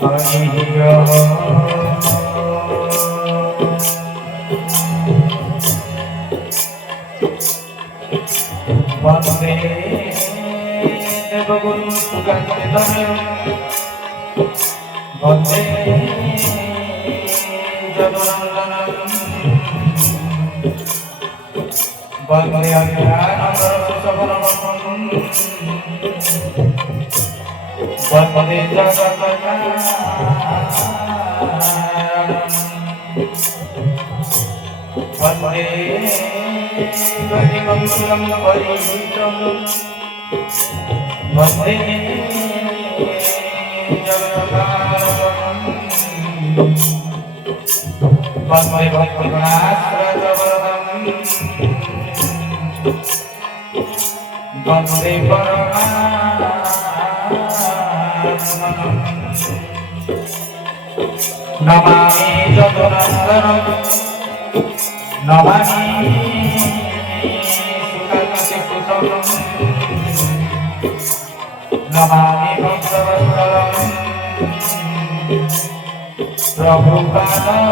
वंदे देवगुरु सुगंधितमेव वंदे जगन्नाथं वंदे अज्ञानमरसुसवरमं वंदे जगन्नाथं वंदे गतिमंगलं परिहितं वंदे जगन्नाथं वंदे भक्तगणाश्रयवरदं वंदे परमात्मनं नमामि जगन्नाथं नमामि सुखं नमामि भक्तवत्सलं प्रभुपादं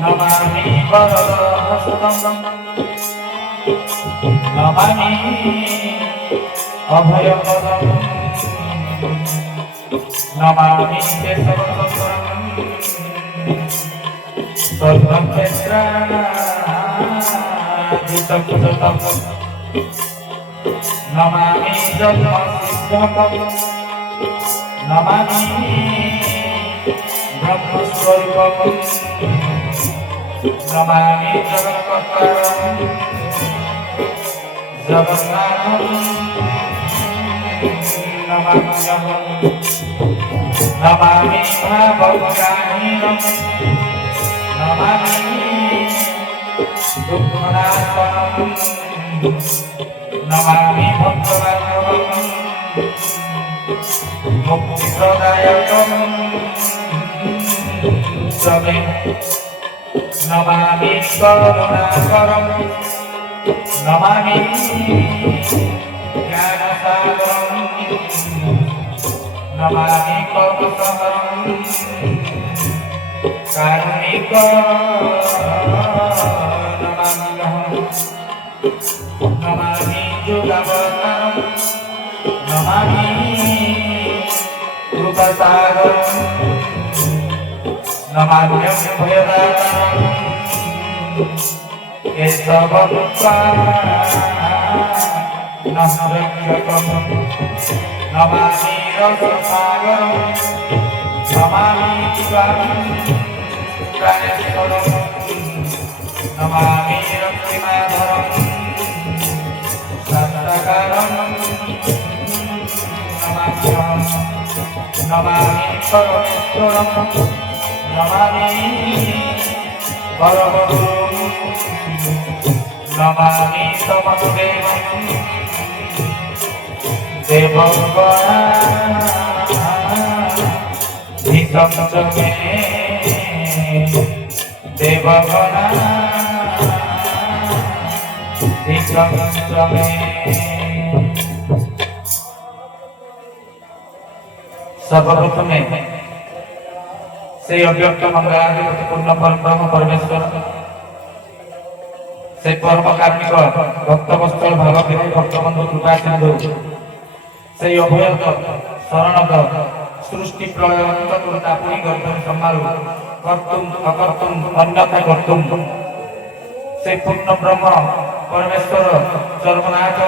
नमामि वरदहस्तं नमामि अभयपदं नमामि केशवसुतं सर्वक्षेत्राधिसंयुतं नमामि जन्मसिद्धं नमामि ब्रह्मस्वरूपं नमामि जगत्कर्तारं जगन्नाथं नमाम्यहं नमामि भावग्राहिणं नमामि दुःखनाशनं नमामि भक्तबान्धवं मुक्तिप्रदायकं समे नमामि करुणाकरं नमामि ज्ञानसागरं नमामि कल्पसहरं कारुणिकं नमामि योगावतारं नमामि कृपासागरं नमाम्यं भयदातारं केशवमुक्तानहरक्षकं नमामि रससागरं नमामि प्राणेश्वरं नमामि रक्तिमाधरं सत्ताकारं नमाम्यहं नमामि परमेश्वरं नमामि परमगुरुं नमामि समदेवं देवगणाधिकं च मे देवगणाधिकं च मे। सर्वप्रथमे से अव्यक्त मंगलाधिपति पूर्ण परब्रह्म परमेश्वर से परम कार्मिक भक्तवत्सल भावप्रीति भक्तबंधु कृपा सिंधु से अभयद शरणद सृष्टि प्रलयंत तुरतापुरी गर्भन सम्मारु कर्तुम अकर्तुम अन्यथा कर्तुम से पूर्ण ब्रह्म परमेश्वर सर्वनाथ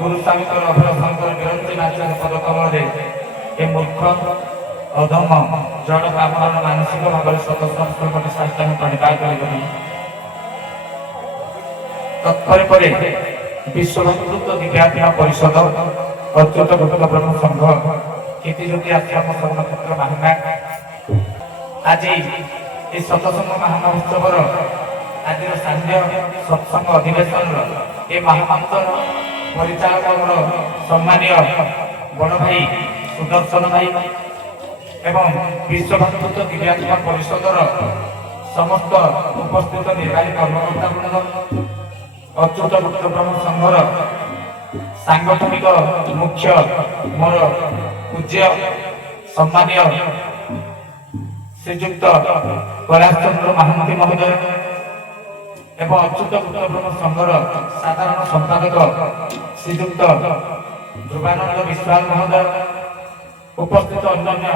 गुरु स्वामीकर अभय शंकर विरंती नाचार्य पदकमल ए मूर्ख अधम जड़ ब्राह्मण मानसिक भाव स्वतंत्र साष्टांग प्रणिपात करें तत्परे विश्वभक्तृत्व दिव्यात्मा परिषद अच्युत भक्त ब्रह्म संघ कीर्तिज्योति आश्रम सर्वक्षेत्र महिमा आज ये सतसंग महामहोत्सव आज सान्ध्य सत्संग अधिवेशन ये महामंत्र परिचालक सम्मानीय बड़ भाई सुदर्शन भाई एवं विश्वभक्तृत्व दिव्यात्मा परिषदर समस्त उपस्थित निर्वाही कर्मकर्ता वृंद अच्युत भक्त ब्रह्म संघर ସାଂଗଠନିକ ମୁଖ୍ୟ ମୋର ପୂଜ୍ୟ ସମ୍ମାନୀୟ ଶ୍ରୀଯୁକ୍ତ କୈଳାସ ଚନ୍ଦ୍ର ମହାନ୍ତି ମହୋଦୟ ଏବଂ ଅଚ୍ୟୁତ ପୁତ୍ର ସଂଘର ସାଧାରଣ ସମ୍ପାଦକ ଶ୍ରୀଯୁକ୍ତ ଧ୍ରୁବାନନ୍ଦ ବିଶ୍ୱାଳ ମହୋଦୟ, ଉପସ୍ଥିତ ଅନ୍ୟାନ୍ୟ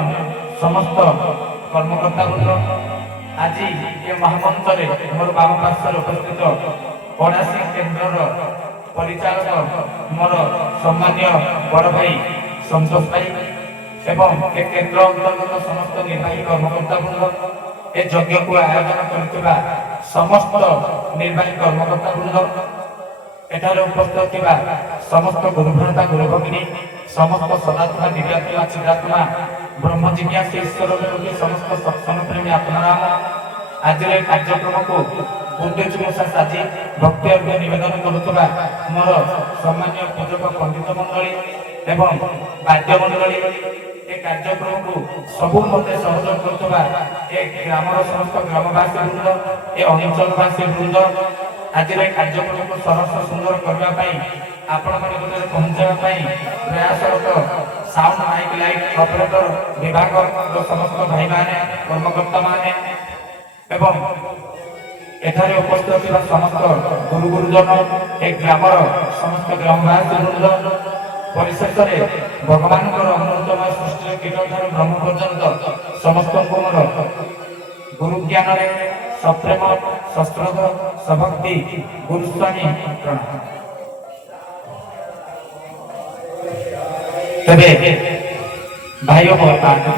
ସମସ୍ତ କର୍ମକର୍ତ୍ତାବୃନ୍ଦ, ଆଜି ଏ ମହାମଞ୍ଚରେ ମୋର ବାମ ପାର୍ଶ୍ୱରେ ଉପସ୍ଥିତ ପଡ଼ାଶୀ କେନ୍ଦ୍ରର ପରିଚାଳକ ମୋର ସମ୍ମାନୀୟ ବଡ଼ ଭାଇ ସନ୍ତୋଷ ଭାଇ ଏବଂ ଏ କେନ୍ଦ୍ର ଅନ୍ତର୍ଗତ ସମସ୍ତ ନିର୍ବାହୀ କର୍ମକର୍ତ୍ତାବୃନ୍ଦ, ଏ ଯଜ୍ଞକୁ ଆୟୋଜନ କରିଥିବା ସମସ୍ତ ନିର୍ବାହୀ କର୍ମକର୍ତ୍ତାବୃନ୍ଦ, ଏଠାରେ ଉପସ୍ଥିତ ଥିବା ସମସ୍ତ ଗୁରୁଭ୍ରାତା ଗୁରୁଭଗିନୀ, ସମସ୍ତ ସଦାତ୍ମା ଦିବ୍ୟାତ୍ମା ଚିଦାତ୍ମା ବ୍ରହ୍ମ ଜିଜ୍ଞାସୀ ଈଶ୍ୱର ସମସ୍ତ ସତ୍ସଙ୍ଗ ପ୍ରେମୀ ଆତ୍ମରାମ, ଆଜିର ଏ କାର୍ଯ୍ୟକ୍ରମକୁ ଉଦ୍ଦେଶ୍ୟ ସାଜି ଭକ୍ତି ଅର୍ଘ୍ୟ ନିବେଦନ କରୁଥିବା ମୋର ସମ୍ମାନୀୟ ପୂଜକ ପଣ୍ଡିତ ମଣ୍ଡଳୀ ଏବଂ ବାଦ୍ୟ ମଣ୍ଡଳୀ, ଏ କାର୍ଯ୍ୟକ୍ରମକୁ ସବୁ ମତେ ସହଯୋଗ କରୁଥିବା ଏ ଗ୍ରାମର ସମସ୍ତ ଗ୍ରାମବାସୀ ବୃନ୍ଦ, ଏ ଅଞ୍ଚଳବାସୀ ବୃନ୍ଦ, ଆଜିର ଏ କାର୍ଯ୍ୟକ୍ରମକୁ ସରସ ସୁନ୍ଦର କରିବା ପାଇଁ ଆପଣଙ୍କ ନିକଟରେ ପହଞ୍ଚାଇବା ପାଇଁ ପ୍ରୟାସରତ ସାଉଣ୍ଡ ମାଇକ୍ ଲାଇଟ୍ ଅପରେଟର ବିଭାଗର ସମସ୍ତ ଭାଇମାନେ କର୍ମକର୍ତ୍ତାମାନେ ଏବଂ ଏଠାରେ ଉପସ୍ଥିତ ଥିବା ସମସ୍ତ ଗୁରୁ ଗୁରୁଜନ, ଏ ଗ୍ରାମର ସମସ୍ତ ଗ୍ରାମବାସୀ ବୃନ୍ଦ, ପରିଶେଷରେ ଭଗବାନଙ୍କର ଅମୃତମୟ ସୃଷ୍ଟିର କୀଟଠାରୁ ବ୍ରହ୍ମ ପର୍ଯ୍ୟନ୍ତ ସମସ୍ତଙ୍କୁ ମୋର ଗୁରୁ ଜ୍ଞାନରେ ସପ୍ରେମ ସଶ୍ରଦ୍ଧ ସଭକ୍ତି ଗୁରୁସ୍ୱାମୀ ପ୍ରଣାମ। ତେବେ ଭାଇ ଓ ଭଉଣୀ,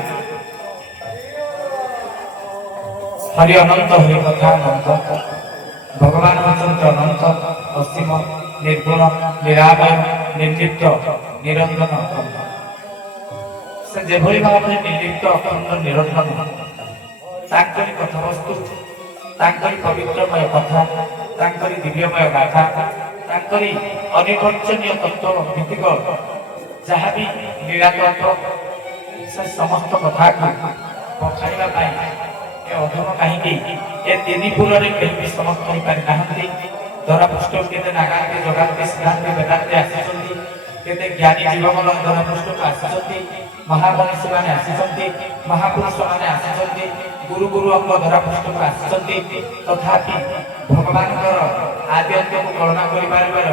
ହରି ଅନନ୍ତ ହରି କଥା ଅନନ୍ତ, ଭଗବାନ ହେଉଛନ୍ତି ଅନନ୍ତ ଅସୀମ ନିର୍ଗୁଣ ନିରାମୟ ନିର୍ଲିପ୍ତ ନିରଞ୍ଜନ ଅଖଣ୍ଡ। ସେ ଯେଭଳି ଭାବରେ ନିର୍ଲିପ୍ତ ଅଖଣ୍ଡ ନିରଞ୍ଜନ, ତାଙ୍କରି କଥାବସ୍ତୁ, ତାଙ୍କରି ପବିତ୍ରମୟ କଥା, ତାଙ୍କରି ଦିବ୍ୟମୟ ଗାଥା, ତାଙ୍କରି ଅନିର୍ବଚନୀୟ ତତ୍ତ୍ୱ ଭିତ୍ତିକ ଯାହାବି ନିରାକରଣ, ସେ ସମସ୍ତ କଥାକୁ ପଠାଇବା ପାଇଁ ଏ ଅଧମ କାହିଁକି ଏ ତିନି ପୁରରେ କେହି ବି ସମସ୍ତ ହୋଇପାରି ନାହାନ୍ତି। ଧରାପୃଷ୍ଠ କେତେ ନାଗାନ୍ତି ଜଗାନ୍ତି ସିଦ୍ଧାନ୍ତି ବେଦାନ୍ତି ଆସିଛନ୍ତି, କେତେ ଜ୍ଞାନୀ ଜୀବନ ଧରାପୃଷ୍ଠକୁ ଆସିଛନ୍ତି, ମହାମନୀଷୀ ମାନେ ଆସିଛନ୍ତି, ମହାପୁରୁଷ ମାନେ ଆସିଛନ୍ତି, ଗୁରୁ ଗୁରୁ ଅଙ୍ଗ ଧରାପୃଷ୍ଠକୁ ଆସିଛନ୍ତି, ତଥାପି ଭଗବାନଙ୍କର ଆଦି ଅନ୍ତ୍ୟକୁ କଳନା କରିପାରିବାର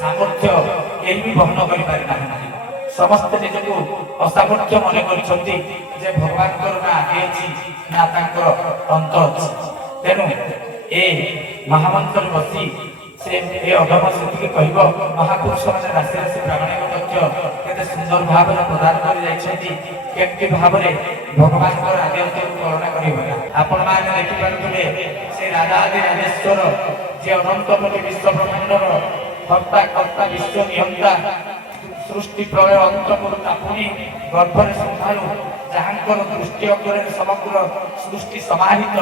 ସାମର୍ଥ୍ୟ କେହି ବି ବହନ କରିପାରି ନାହାନ୍ତି। ସମସ୍ତେ ନିଜକୁ ଅସାମର୍ଥ୍ୟ ମନେ କରିଛନ୍ତି ଯେ ଭଗବାନଙ୍କର ନା ଆଦି ଅଛି ନା ତାଙ୍କର ଅନ୍ତ ଅଛି। ତେଣୁ ଏ ମହାମନ୍ତ୍ରରେ ବସି ସେ ଏ ଅଧମ ସେତିକି କହିବ, ମହାପୁରୁଷ ମାନେ ରାଶି ରାଶି ପ୍ରାମାଣିକ ତଥ୍ୟ କେତେ ସୁନ୍ଦର ଭାବରେ ପ୍ରଦାନ କରି ଯାଇଛନ୍ତି, କେମିତି ଭାବରେ ଭଗବାନଙ୍କର ଆଦି ଅନ୍ତକୁ କଳନା କରିବ। ଆପଣମାନେ ଦେଖିପାରୁଥିବେ ସେ ରାଜାଦି ରାଜେଶ୍ୱର, ଯେ ଅନନ୍ତ କୋଟି ବିଶ୍ୱ ବ୍ରହ୍ମାଣ୍ଡର କର୍ତ୍ତା କର୍ତ୍ତା ବିଶ୍ୱ ନିୟନ୍ତା, ସୃଷ୍ଟି ପ୍ରଳୟ ଅନ୍ତ କରୁ ତାପୁଣି ଗର୍ଭରେ ସମ୍ଭାଳୁ, ଯାହାଙ୍କର ଦୃଷ୍ଟି ଅଗ୍ରରେ ସମଗ୍ର ସୃଷ୍ଟି ସମାହିତ,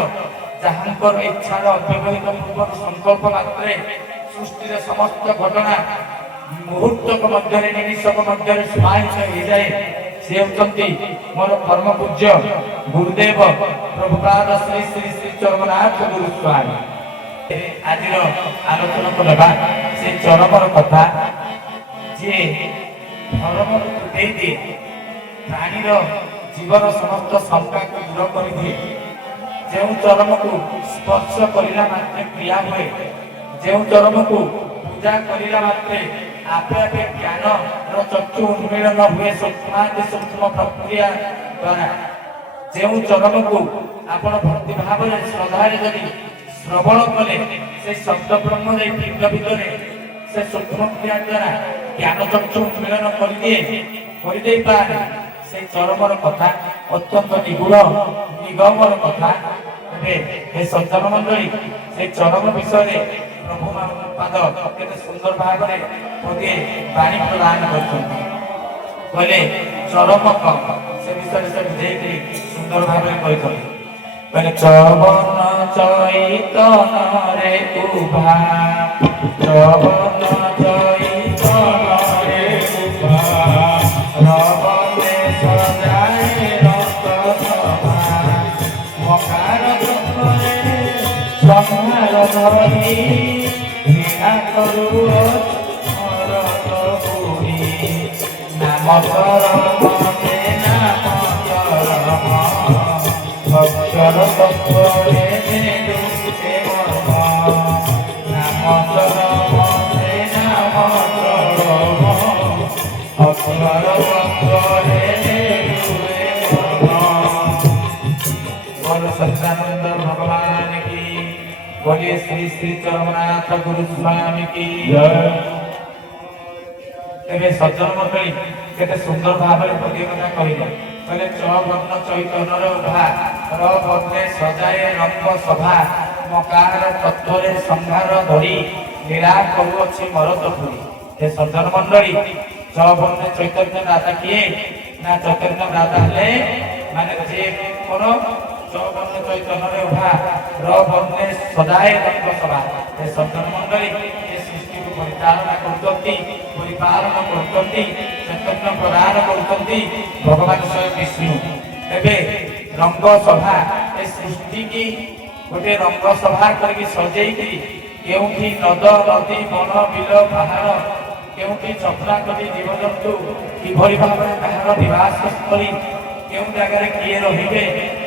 ଯାହାଙ୍କର ଇଚ୍ଛାର ଅବ୍ୟବହିତ ପୂର୍ବରୁ ସଂକଳ୍ପ ମାତ୍ରେ ସୃଷ୍ଟିର ସମସ୍ତ ଘଟଣା ମୁହୂର୍ତ୍ତକ ମଧ୍ୟରେ ନିମିଷକ ମଧ୍ୟରେ ସମାହିତ ହୋଇଯାଏ, ସେ ହେଉଛନ୍ତି ମୋର ପରମ ପୂଜ୍ୟ ଗୁରୁଦେବ ପ୍ରଭୁପାଦ ଶ୍ରୀ ଶ୍ରୀ ଶ୍ରୀ ଚରମନାଥ ଗୁରୁସ୍ୱାମୀ। ଆଜିର ଆଲୋଚନା କରିବା ସେ ଚରମର କଥା, ଯିଏ ଧର୍ମରୁ ତୁଟେଇ ଦିଏ, ପ୍ରାଣୀର ଜୀବନ ସମସ୍ତ ଶଙ୍କାକୁ ଦୂର କରିଦିଏ, ଯେଉଁ ଚରମକୁ ସ୍ପର୍ଶ କରିଲା ମାତ୍ରେ କ୍ରିୟା ହୁଏ, ଯେଉଁ ଚରମକୁ ପୂଜା କରିଲା ମାତ୍ରେ ଆପେ ଆପେ ଜ୍ଞାନର ଚକ୍ଷୁ ଉନ୍ମୀଳନ ହୁଏ ସୂକ୍ଷ୍ମାତି ସୂକ୍ଷ୍ମ ପ୍ରକ୍ରିୟା ଦ୍ୱାରା, ଯେଉଁ ଚରମକୁ ଆପଣ ଭକ୍ତି ଭାବରେ ଶ୍ରଦ୍ଧାରେ ଯଦି ଶ୍ରବଣ କଲେ, ସେ ଶବ୍ଦ ବ୍ରହ୍ମ ଯାଇ ପିଣ୍ଡ ଭିତରେ ସେ ସୂକ୍ଷ୍ମ କ୍ରିୟା ଦ୍ୱାରା ଜ୍ଞାନ ଚକ୍ଷୁ ଉନ୍ମୀଳନ କରିଦେଇପାରେ। সেই চরমর কথা অত্যন্ত নিগুড় নিগমর কথা। তবে এই সজ্জন মন্ডলী সেই চরম বিষয়ে প্রভু পাদ কেতে সুন্দর ভাবে গোটিয়ে বাণী প্রদান করছেন। বলে চরম কম সে বিষয়ে সে বুঝাইকি সুন্দর ভাবে কইছেন। বলে চরবন চৈতন রে উভা, চরবন চৈতন রে উভা, রবনে সজায় রক্ত সভা, মকার চক্রে সংহার ধরি ঘৃণা করু ନାମ ଶରଣରେ ନାମ ଚରମ ଅକ୍ଷର ତତ୍ତ୍ୱରେ ନେଲୁରେ ମର୍ମ ନାମ ଶରଣରେ ନାମ ଚରମ ଅକ୍ଷର ତତ୍ତ୍ୱରେ ନେଲୁରେ ମର୍ମ। बोलो सच्चिदानंद भगवान की, बोलिए श्री श्री चरमनाथ गुरु स्वामी की जय। तेरे सज्जन मंडली केते सुंदर भाବରେ प्रति କଥା କହିଲେ କହିଲେ ଚବର୍ଣ୍ଣ ଚୈତନ୍ୟର ଉଭା ର ବର୍ଣ୍ଣେ ସଜାଏ ରଙ୍ଗ ସଭା ମକାର ତତ୍ତ୍ୱରେ ସଂହାର ଧରି ଲୀଳା କରୁଅଛି ମରତପୁରୀ। हे सज्जन मंडली ଚବର୍ଣ୍ଣ ଚୈତନ୍ୟ ଦାତା କିଏ ନା ଚୈତନ୍ୟ ଦାତା ହେଲେ ମାନେ ଯେ କୋନ चौवर्ण चैतन्य उभा र वर्णे सदाए रंग सभा। हे सज्जन मंडली ये सृष्टि को परिचालना करते परिपालन करते चैतन्य प्रदान करते भगवान स्वयं विष्णु। तेबे रंग सभा ये सृष्टि की गोटे रंग सभा करके सजेई केउठी नद नदी वन बिल पहाड़ केउठी चपला करी जीवजंतु किभଳି भाବରେ ତାହାର ନିବାସ ସ୍ଥଳୀ କେଉଁ ଜାଗାରେ କିଏ ରହିବେ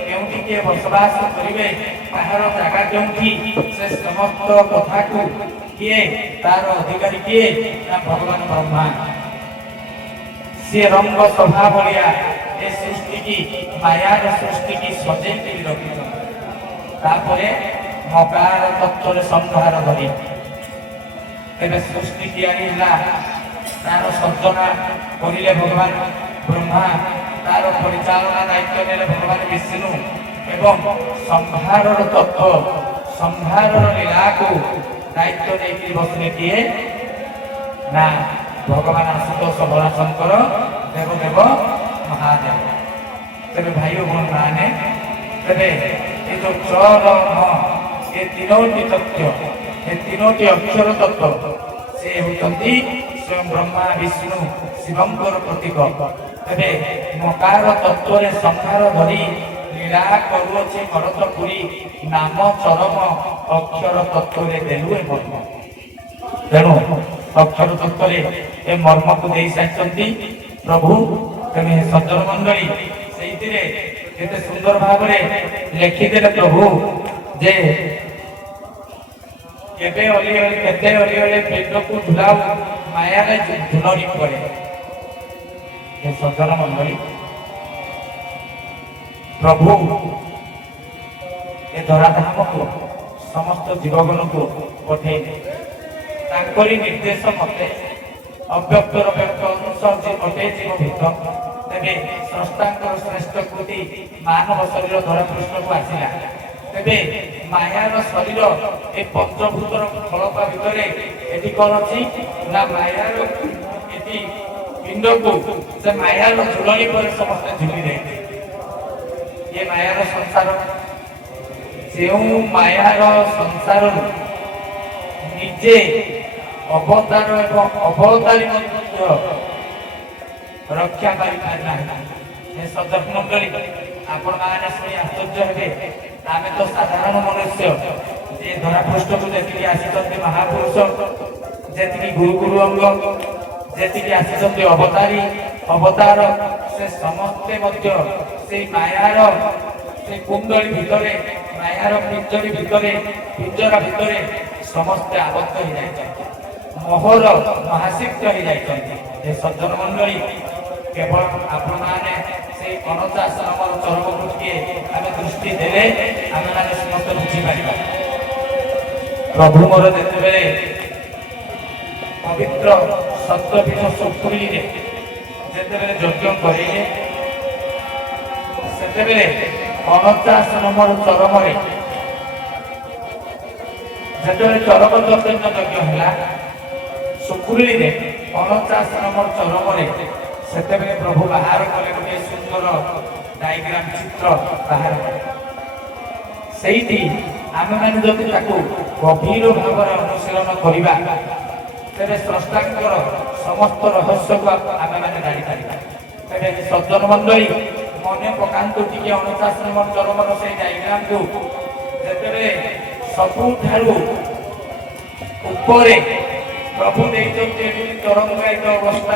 କେଉଁଠି କିଏ ବସବାସ କରିବେ ତାହାର ଜାଗା କେଉଁଠି ସେ ସମସ୍ତ କଥାକୁ କିଏ ତାର ଅଧିକାରୀ କିଏ ନା ଭଗବାନ ବ୍ରହ୍ମା। ସିଏ ରଙ୍ଗ ସଭା ଭଳିଆ ଏ ସୃଷ୍ଟିକି ମାୟାର ସୃଷ୍ଟିକି ସଜେଇକି ରଖିଛନ୍ତି। ତାପରେ ମକାର ତତ୍ତ୍ୱରେ ସଂହାର ଧରି ଏବେ ସୃଷ୍ଟି ତିଆରି ହେଲା ତାର ସର୍ଜନା କରିଲେ ଭଗବାନ ବ୍ରହ୍ମା तार परिचालना दायित्व नेले भगवान विष्णु एवं संहारर तत्व संहारर लीला को दायित्व देकी बसले किए ना भगवान आशुतोष भोलाशंकर देवदेव महादेव। तेरे भाई बहन माने तेरे ये जो चरम ये तीनोटी तत्व ये तीनोटी अक्षर तत्व से होती स्वयं ब्रह्मा विष्णु शिवंकर प्रतीक। तेरे मकार तत्त्वरे संहार धरी लीला करुअछि भरतपुरी नाम चरम अक्षर तत्त्वरे देलुए मर्म। तेणु अक्षर तत्त्वरे ए मर्म को देई साइछन्ति प्रभु। तेने सज्जन मंडली सेइतिरे केते सुंदर भाबरे लेखि देले प्रभु जे केबे ओली ओली केते ओली ओली पेट को झुलाउ माया रे झुलनी पड़े। सज्जन मंडली प्रभु ए धराधाम को समस्त जीवगण को पठेले तांकरी निर्देश मते अव्यक्तर व्यक्त अंश जे पठे जीव भित तेबे स्रष्टांकर श्रेष्ठ कृति मानव शरीर धरा पृष्ठ को आसिला। तेबे मायार शरीर ए पंचभूतर फलका भितरे एठी कोन अछि ना मायार एठी पिंड को से मायार झुलनी पर समस्त झुली रहे। ये मायार संसार जो मायार संसार निजे अवतार एवं अवतारी रक्षा करें। सज्जन मंडली आपण मैंने शुणी आश्चर्य हे आम तो साधारण मनुष्य जे धरापृष्ठ को जी आसी महापुरुष जी गुरु अंग जी आसी अवतारी अवतार से समस्ते से मायार से कुंडली भितर मायार पिंजरी भितर पिंजरा भितर समस्ते आबद्ध हो जाए मोहर महासिक्त हो जाए। सज्जन मंडली केवल आपण मैंने से अनचाश्रम चरम को आम दृष्टि देले आम मैंने समस्त बुझीपर प्रभु मोर जिते पवित्र सत्यपीठ सुखुरी जिते यज्ञ करेंगे से 49 नंबर चरम जो चरम चैतन्य यज्ञ है सुखुरी 49 नंबर चरम से प्रभु बाहर कले गोटे सुंदर डायग्राम चित्र बाहर से आम मैंने जदि गभीर भाव अनुशीलन करवा तेरे स्रष्टांकर समस्त रहस्य को आम मैंने जापर। तेरे सज्जन मंडली मन पकातु टी 49 नंबर चरम से डायग्राम को जिते सबुठारू ऊपर प्रभु तरंगायित अवस्था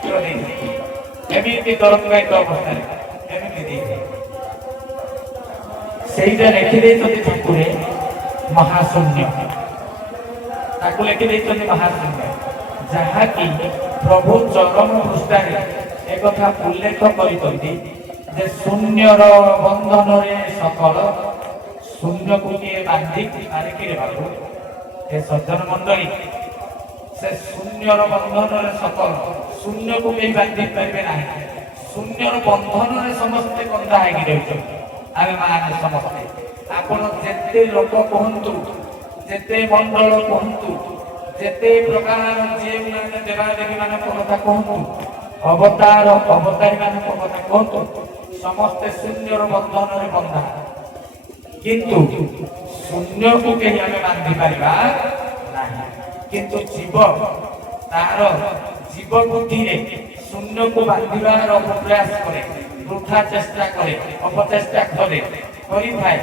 ଚିତ୍ର ଦେଇଛନ୍ତି ଏମିତି ତରଙ୍ଗାୟିତ ଅବସ୍ଥାରେ ଏମିତି ଦେଇଛନ୍ତି ସେଇଟା ଲେଖିଦେଇଛନ୍ତି ଠାକୁରେ ମହାଶୂନ୍ୟ ତାକୁ ଲେଖିଦେଇଛନ୍ତି ମହାଶୂନ୍ୟ ଯାହାକି ପ୍ରଭୁ ଚରମ ପୃଷ୍ଠାରେ ଏକଥା ଉଲ୍ଲେଖ କରିଛନ୍ତି ଯେ ଶୂନ୍ୟର ବନ୍ଧନରେ ସକଳ ଶୂନ୍ୟକୁ କିଏ ବାନ୍ଧିକି ମାରିକିରେ ବାବୁ ଏ ସଜ୍ଜନ ମଣ୍ଡଳୀ ସେ ଶୂନ୍ୟର ବନ୍ଧନରେ ସକଳ ଶୂନ୍ୟକୁ କେହି ବାନ୍ଧି ପାରିବେ ନାହିଁ ଶୂନ୍ୟର ବନ୍ଧନରେ ସମସ୍ତେ ବନ୍ଧା ହେଇକି ରହିଛନ୍ତି ଆମେ ମାନେ ସମସ୍ତେ ଆପଣ ଯେତେ ଲୋକ କୁହନ୍ତୁ ଯେତେ ମଣ୍ଡଳ କୁହନ୍ତୁ ଯେତେ ପ୍ରକାର ଯେଉଁମାନେ ଦେବାଦେବୀ ମାନଙ୍କ କଥା କୁହନ୍ତୁ ଅବତାରୀ ମାନଙ୍କ କଥା କୁହନ୍ତୁ ସମସ୍ତେ ଶୂନ୍ୟର ବନ୍ଧନରେ ବନ୍ଧା କିନ୍ତୁ ଶୂନ୍ୟକୁ କେହି ଆମେ ବାନ୍ଧି ପାରିବା ନାହିଁ କିନ୍ତୁ ଜୀବ ତାର ଜୀବ ବୁଦ୍ଧିରେ ଶୂନ୍ୟକୁ ବାନ୍ଧିବାର ପ୍ରୟାସ କରେ ବୃଥା ଚେଷ୍ଟା କରେ ଅପଚେଷ୍ଟା କରିଥାଏ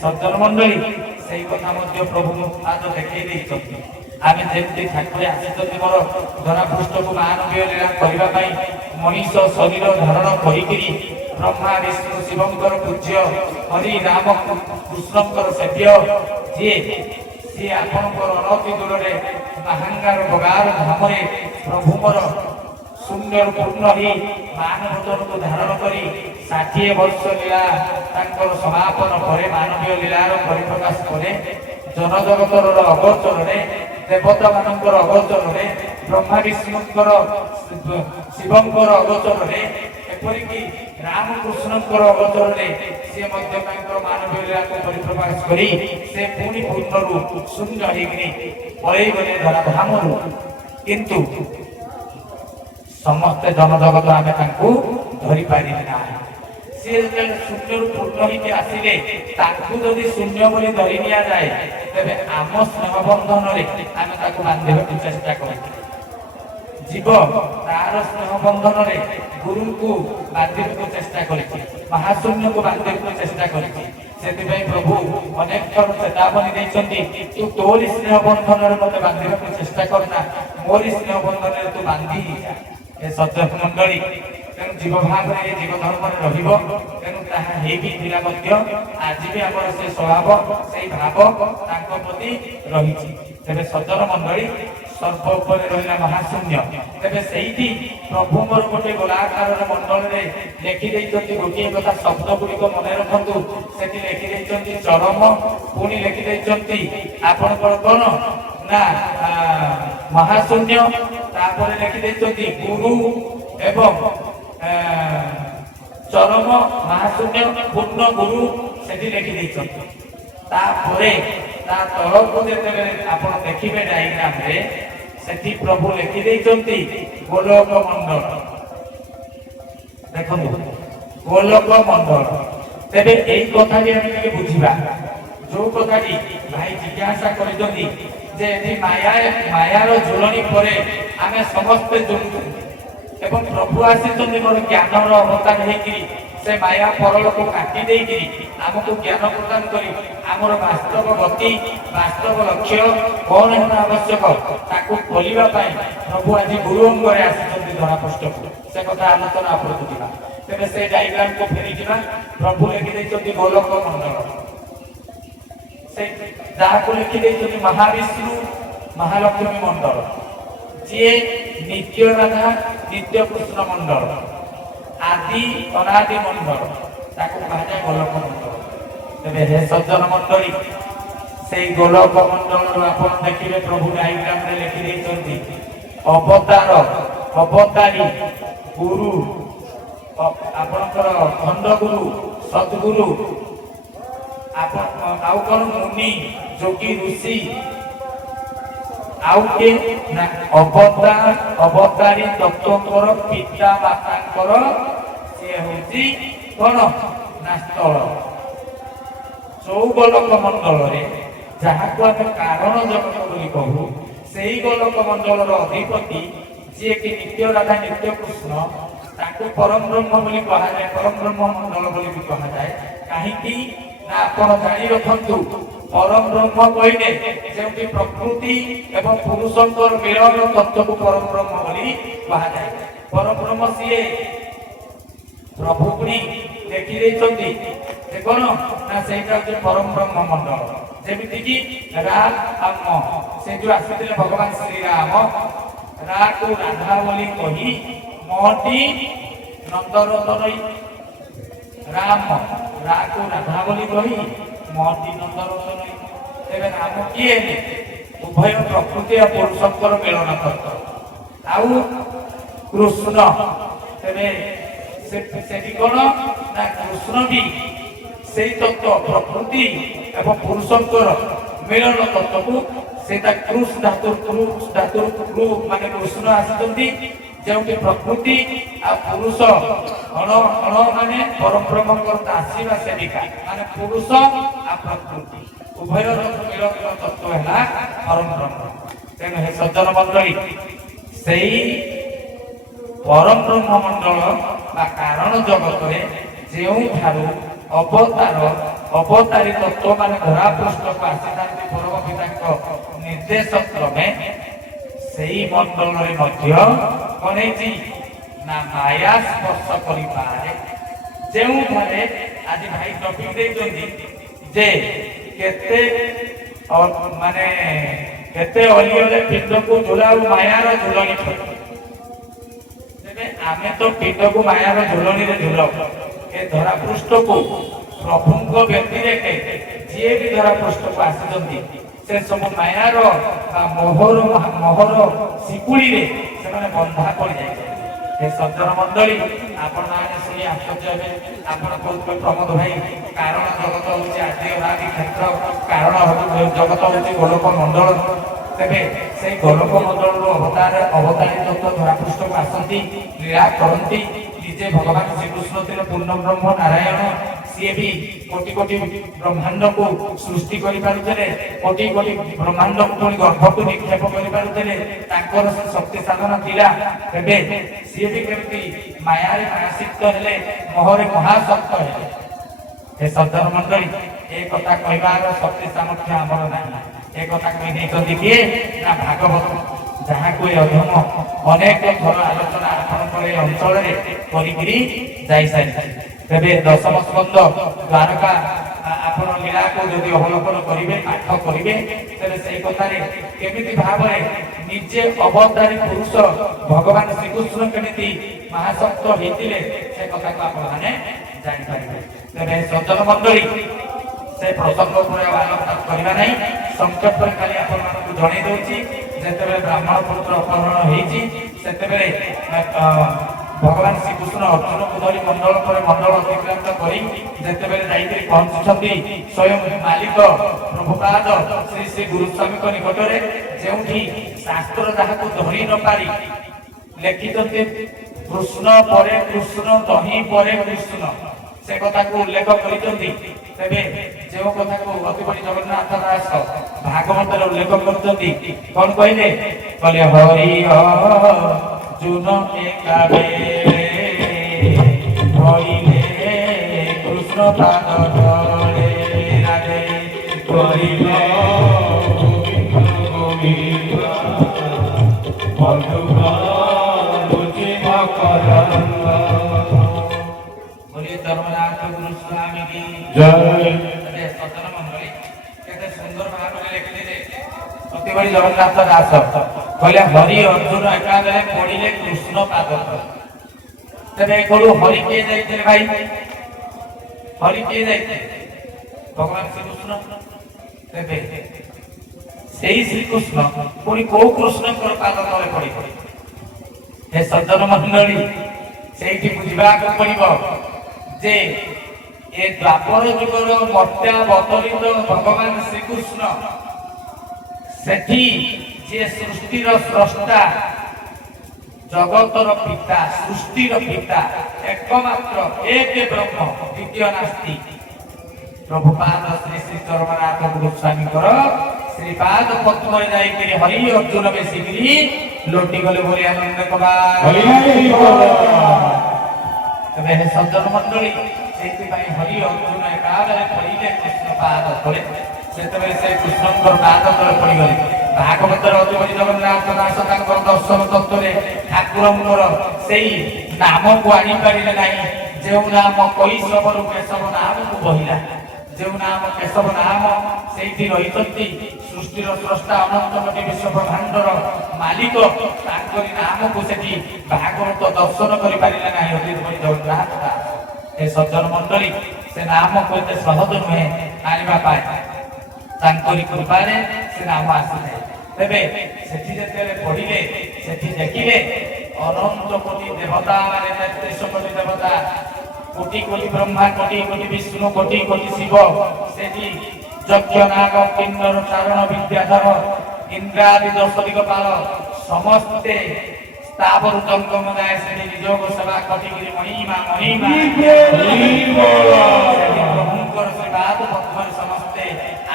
ସଜ୍ଜନ ମଣ୍ଡଳୀ ସେଇ କଥା ମଧ୍ୟ ପ୍ରଭୁ ଆଜ ଦେଖେଇ ଦେଇଛନ୍ତି ଆମେ ଯେମିତି ଠାକୁରେ ଆସିଛନ୍ତି ମୋର ଧରାପୃଷ୍ଠକୁ ମାନବୀୟ ଲୀଳା କରିବା ପାଇଁ ମଣିଷ ଶରୀର ଧାରଣ କରିକିରି ବ୍ରହ୍ମା ବିଷ୍ଣୁ ଶିବଙ୍କର ପୂଜ୍ୟ ହରି ରାମ କୃଷ୍ଣଙ୍କର ସେବ୍ୟ ସିଏ ଆପଣଙ୍କର ଅନତି ଦୂରରେ ମାହାଙ୍ଗାର ବଗାର ଧାମରେ ପ୍ରଭୁଙ୍କର ଶୂନ୍ୟରୁ ପୂର୍ଣ୍ଣ ହୋଇ ମାନବ ଜନକୁ ଧାରଣ କରି 60 ବର୍ଷ ଲୀଳା ତାଙ୍କର ସମାପନ ପରେ ମାନବୀୟ ଲୀଳାର ପରିପ୍ରକାଶ ପରେ ଜନଜଗତର ଅଗୋଚରରେ ଦେବତା ମାନଙ୍କର ଅଗୋଚରରେ ବ୍ରହ୍ମା ବିଷ୍ଣୁଙ୍କର ଶିବଙ୍କର ଅଗୋଚରରେ ଏପରିକି ରାମକୃଷ୍ଣଙ୍କର ଅଗୋଚରରେ ସିଏ ମଧ୍ୟ ତାଙ୍କର ମାନବୀୟ ଲୀଳାକୁ ପରିପ୍ରକାଶ କରି ସେ ପୁଣି ପୂର୍ଣ୍ଣରୁ ଶୂନ୍ୟ ହେଇକିରି ପଳେଇ ଗଲେ ଧରାଧାମରୁ କିନ୍ତୁ ସମସ୍ତେ ଜନଜଗତ ଆମେ ତାଙ୍କୁ ଧରିପାରିଲେ ନାହିଁ ସିଏ ଯେତେବେଳେ ଶୂନ୍ୟରୁ ପୂର୍ଣ୍ଣ ହେଇକି ଆସିଲେ ତାଙ୍କୁ ଯଦି ଶୂନ୍ୟ ବୋଲି ଧରି ନିଆଯାଏ ତେବେ ଆମ ସ୍ନେହ ବନ୍ଧନରେ ଆମେ ତାକୁ ବାନ୍ଧିବାକୁ ଚେଷ୍ଟା କରିବୁ ଜୀବ ତାର ସ୍ନେହ ବନ୍ଧନରେ ଗୁରୁଙ୍କୁ ବାନ୍ଧିବାକୁ ଚେଷ୍ଟା କରିଛି ମହାଶୂନ୍ୟକୁ ବାନ୍ଧିବାକୁ ଚେଷ୍ଟା କରିଛି ସେଥିପାଇଁ ପ୍ରଭୁ ଅନେକ ଥର ଚେତାବନୀ ଦେଇଛନ୍ତି ତୁ ତୋରି ସ୍ନେହ ବନ୍ଧନରେ ମତେ ବାନ୍ଧିବାକୁ ଚେଷ୍ଟା କରନା ମୋରି ସ୍ନେହ ବନ୍ଧନରେ ତୁ ବାନ୍ଧି ଯା ଏ ସଜ୍ଜନ ମଣ୍ଡଳୀ ତେଣୁ ଜୀବ ଭାବରେ ଏ ଜୀବ ଧର୍ମରେ ରହିବ ତେଣୁ ତାହା ହେଇକି ଥିଲା ମଧ୍ୟ ଆଜି ବି ଆମର ସେ ସ୍ୱଭାବ ସେଇ ଭାବ ତାଙ୍କ ପ୍ରତି ରହିଛି ତେବେ ସଜ୍ଜନ ମଣ୍ଡଳୀ ସର୍ବ ଉପରେ ରହିଲା ମହାଶୂନ୍ୟ ତେବେ ସେଇଠି ପ୍ରଭୁଙ୍କର ଗୋଟେ ଗୋଲାକାରର ମଣ୍ଡଳରେ ଲେଖିଦେଇଛନ୍ତି ଗୋଟିଏ କଥା ଶବ୍ଦ ଗୁଡ଼ିକ ମନେ ରଖନ୍ତୁ ସେଠି ଲେଖିଦେଇଛନ୍ତି ଚରମ ପୁଣି ଲେଖିଦେଇଛନ୍ତି ଆପଣଙ୍କର କଣ ନା ମହାଶୂନ୍ୟ ତାପରେ ଲେଖିଦେଇଛନ୍ତି ଗୁରୁ ଏବଂ ଚରମ ମହାଶୂନ୍ୟ ପୂର୍ଣ୍ଣ ଗୁରୁ ସେଠି ଲେଖିଦେଇଛନ୍ତି ତାପରେ ତା ତଳକୁ ଯେତେବେଳେ ଆପଣ ଦେଖିବେ ଡାଇଗ୍ରାମରେ ସେଠି ପ୍ରଭୁ ଲେଖିଦେଇଛନ୍ତି ଗୋଲକ ମଣ୍ଡଳ ଦେଖନ୍ତୁ ଗୋଲକ ମଣ୍ଡଳ ତେବେ ଏଇ କଥାଟି ଆମେ ଟିକେ ବୁଝିବା ଯୋଉ କଥାଟି ଭାଇ ଜିଜ୍ଞାସା କରିଛନ୍ତି ଯେ ଏଠି ମାୟାର ଝୁଲଣି ପରେ ଆମେ ସମସ୍ତେ ଝୁଲୁଛୁ ଏବଂ ପ୍ରଭୁ ଆସିଛନ୍ତି ମୋର ଜ୍ଞାନର ଅବତାର ହେଇକିରି ସେ ମାୟା ପରଲୋକ କାଟି ଦେଇକିରି ଆମକୁ ଜ୍ଞାନ ପ୍ରଦାନ କରି ଆମର ବାସ୍ତବ ଗତି ବାସ୍ତବ ଲକ୍ଷ୍ୟ କଣ ହେବା ଆବଶ୍ୟକ ତାକୁ ଖୋଲିବା ପାଇଁ ପ୍ରଭୁ ଆଜି ଗୁରୁ ଅଙ୍ଗରେ ଆସିଛନ୍ତି ଧରାପୃଷ୍ଠକୁ ସେ କଥା ଆଲୋଚନା ଆପଣଙ୍କୁ ଯିବା ତେବେ ସେ ଡାଇଗ୍ରାମକୁ ଫେରିଯିବା ପ୍ରଭୁ ଲେଖିଦେଇଛନ୍ତି ଗୋଲକ ମଣ୍ଡଳ ସେ ଯାହାକୁ ଲେଖିଦେଇଛନ୍ତି ମହାବିଷ୍ଣୁ ମହାଲକ୍ଷ୍ମୀ ମଣ୍ଡଳ ଯିଏ ନିତ୍ୟ ରାଧା ନିତ୍ୟ କୃଷ୍ଣ ମଣ୍ଡଳ ଆଦି ଅନାଦି ମଣ୍ଡଳ ତାକୁ କୁହାଯାଏ ଗୋଲକ ମଣ୍ଡଳ ତେବେ ହେ ସଜ୍ଜନ ମଣ୍ଡଳୀ ସେଇ ଗୋଲକ ମଣ୍ଡଳରୁ ଆପଣ ଦେଖିବେ ପ୍ରଭୁ ଡାଇଗ୍ରାମରେ ଲେଖିଦେଇଛନ୍ତି ଅବତାରୀ ଗୁରୁ ଆପଣଙ୍କର ଖଣ୍ଡଗୁରୁ ସଦ୍ଗୁରୁ ଆଉ କଣ ମୁନି ଯୋଗୀ ଋଷି ଆଉ କିଏ ନା ଅବତାରୀ ତତ୍ତ୍ୱଙ୍କର ପିତା ମାତାଙ୍କର ସିଏ ହଉଛି କଣ ନା ସ୍ଥଳ ଯୋଉ ଗୋଲକ ମଣ୍ଡଳରେ ଯାହାକୁ ଆମେ କାରଣ ଜଗତ ବୋଲି କହୁ ସେଇ ଗୋଲକ ମଣ୍ଡଳର ଅଧିପତି ଯିଏକି ନିତ୍ୟ ରାଧା ନିତ୍ୟ କୃଷ୍ଣ ତାକୁ ପରମ ବ୍ରହ୍ମ ବୋଲି କୁହାଯାଏ ପରମ ବ୍ରହ୍ମ ମଣ୍ଡଳ ବୋଲି ବି କୁହାଯାଏ କାହିଁକି ନା ଆପଣ ଜାଣି ରଖନ୍ତୁ ପରମ ବ୍ରହ୍ମ କହିଲେ ଯେଉଁଠି ପ୍ରକୃତି ଏବଂ ପୁରୁଷଙ୍କର ମିଳନ ତତ୍ତ୍ୱକୁ ପରମ ବ୍ରହ୍ମ ବୋଲି କୁହାଯାଏ परब्रह्म सीए प्रभु पुणी देखी देइछन्ति से कोन ना सेटा जे परम ब्रह्म मंडल जेमिति कि राम आम से जो आसीथिले भगवान श्री राम रा को राधा बोली कही मोहटी नंदरतन राम रा को राधा बोली कही मोहटी नंदरतन तेरे राम किए उभय प्रकृति और पुरुषंकर मिलन करत आउ कृष्ण तेरे से कोन ना कृष्ण भी से तत्व प्रकृति एवं पुरुषंकर मिलन तत्व को सेटा क्रूस धातु क्रू माने कृष्ण आसितंती जेउटी प्रकृति आ पुरुष अण अण माने परम ब्रह्मकर दासीवा सेविका माने पुरुष आ प्रकृति उभय मिलन तत्व है परम ब्रह्म तेणु हे सज्जन मंडली सेई परम ब्रह्म मंडल बा कारण जगत जो अवतार अवतारी तत्व मान धरा पृष्ठ को आसी परम पिता निर्देश क्रमे से मंडल कौन ना माया स्पर्श करे जो आज भाई टपिक जे केते और माने केते अलियले पिंड को झुला मायार झुलनी आमे तो पिंड को मायार झुलनी रे झुलाऊ ए धरा पृष्ठ को प्रभु को व्यक्ति रेखे जे भी धरा पृष्ठ को आसी से सब मायार मोहर शिकुड़ी रे से माने बंधा पड़ जाए हे सज्जन मंडली आपण माने सुनी आश्चर्य हे आपण को प्रमोद भाई कारण जगत होची आदि अनादि क्षेत्र कारण जगत होची गोलक मंडल तेबे से गोलक मंडल रो अवतारी तत्व धरा पृष्ठ को आसंती लीला करंती निजे भगवान श्री कृष्ण तेरे पूर्ण ब्रह्म नारायण सी भी कोटि कोटि ब्रह्मांड को सृष्टि करि पारुतले कोटि कोटि ब्रह्मांड को गर्भ को निक्षेप करि पारुतले तांकर शक्ति साधन थिला तेबे सी भी केमती माया रे मानसिक हेले मोहरे महासक्त हेले हे सज्जन मंडली ए कथा कहबार शक्ति सामर्थ्य हमर नाही ए कथा कहि नै कहि दिए ना भागवत जहाँ कोई अधम अनेक थर आलोचना आपणकर अंचल तेरे दशम स्कंद द्वारका आपण लीला को जदि अवलोकन करेंगे पाठ करेंगे तेरे से कथार केमिति भाव निजे अवतारी पुरुष भगवान श्रीकृष्ण केमिति महाशक्त होते से कथा को आपने जापर तेरे सज्जन मंडली से प्रसंग आलोकन करवा नहीं संक्षेप खाली आपको जन दूसरी जेतेबेले ब्राह्मण पुत्र अपहरण होईची सेतेबेले भगवान श्री कृष्ण अर्जुन को धरी मंडल पर मंडल अतिक्रांत करी जेतेबेले जाईकरी पहुंचछंती स्वयं मालिक प्रभुपाद श्री श्री गुरुस्वामी को निकट रे जेउठी शास्त्र जहा को धरी न पारी लिखितते कृष्ण परे कृष्ण दही परे कृष्ण से कथा को उल्लेख करितंती तेबे जेव कथा को अतिबड़ी जगन्नाथ दास भागवत रे उल्लेख करतंती कोन कहले कहले हरि अर्जुन एकाबे होइले कृष्ण पाद तले राधे करिले गोविंद मधुरा रुचि मकरंद बोलिए धर्मनाथ गुरु स्वामी की जय सज्जन मंडली केते सुंदर भाव में लिखले अति बड़ी जगन्नाथ दास कहले हरि अर्जुन एका बेले पड़िले कृष्ण पाद तबे कोलु हरि के जाइते भाई हरि के जाइते भगवान श्री कृष्ण तबे सेही श्री कृष्ण पुनी को कृष्ण कर पाद तले पड़ी हे सज्जन मंडली सेही बुझिबा को पड़िबो जे ए द्वापर युगर मर्त्यावतरित भगवान श्री कृष्ण सेठी जे सृष्टिर स्रष्टा जगतर पिता सृष्टिर पिता एकमात्र एक ब्रह्म द्वितीय नास्ति प्रभुपाद श्री श्री चरमनाथ गोस्वामी श्रीपाद पद्म रे जाई के हरि अर्जुन बेसिकली लोटी गले बोली आनंद कुमार हरि हरि बोल तबे हे सज्जन मंडली सेति भाई हरि अर्जुन एकादरे पड़िले कृष्ण पाद तले सेतबे से कृष्णकर पाद तले पड़ी गले भागवतर अति बड़ी जगन्नाथ दास तांकर दर्शन तत्व रे ठाकुरंकर ସେଇ ନାମକୁ ଆଣିପାରିଲେ ନାହିଁ। ଯେଉଁ ନାମ କୈଶବରୁ କେଶବ ନାମକୁ ବହିଲା, ଯେଉଁ ନାମ କେଶବ ନାମ ସେଇଠି ରହିଛନ୍ତି ସୃଷ୍ଟିର ସ୍ରଷ୍ଟା ଅନନ୍ତ କୋଟି ବିଶ୍ୱ ବ୍ରହ୍ମାଣ୍ଡର ମାଲିକ, ତାଙ୍କରି ନାମକୁ ସେଠି ଭାଗବତ ଦର୍ଶନ କରିପାରିଲେ ନାହିଁ। ଅତି ଜଗନ୍ନାଥ ଦାସ ଏ ସଜ୍ଜନ ମଣ୍ଡଳୀ ସେ ନାମକୁ ଏତେ ସହଜ ନୁହେଁ ଆଣିବା ପାଇଁ, ତାଙ୍କରି କୃପାରେ ସେ ନାମ ଆସିଥାଏ। ତେବେ ସେଠି ଯେତେବେଳେ ପଢିଲେ ସେଠି ଦେଖିଲେ ଅନନ୍ତ କୋଟି ଦେବତା ମାନେ 33 କୋଟି ଦେବତା, କୋଟି କୋଟି ବ୍ରହ୍ମା, କୋଟି କୋଟି ବିଷ୍ଣୁ, କୋଟି କୋଟି ଶିବ, ସେଠି ଯଜ୍ଞ ନାଗ କିନ୍ନର ଚାରଣ ବିଦ୍ୟାଧର ଇନ୍ଦ୍ରାଦି ଦଶ ଦିଗପାଳ ସମସ୍ତେ ସ୍ଥାବର ଜଙ୍ଗମ ଯାଏ ସେଠି ନିଯୋଗ ସେବା କଟିକିରି ମହିମା ମହିମା ପ୍ରଭୁଙ୍କର ସେବାଦ ପଦ୍ମରେ ସମସ୍ତେ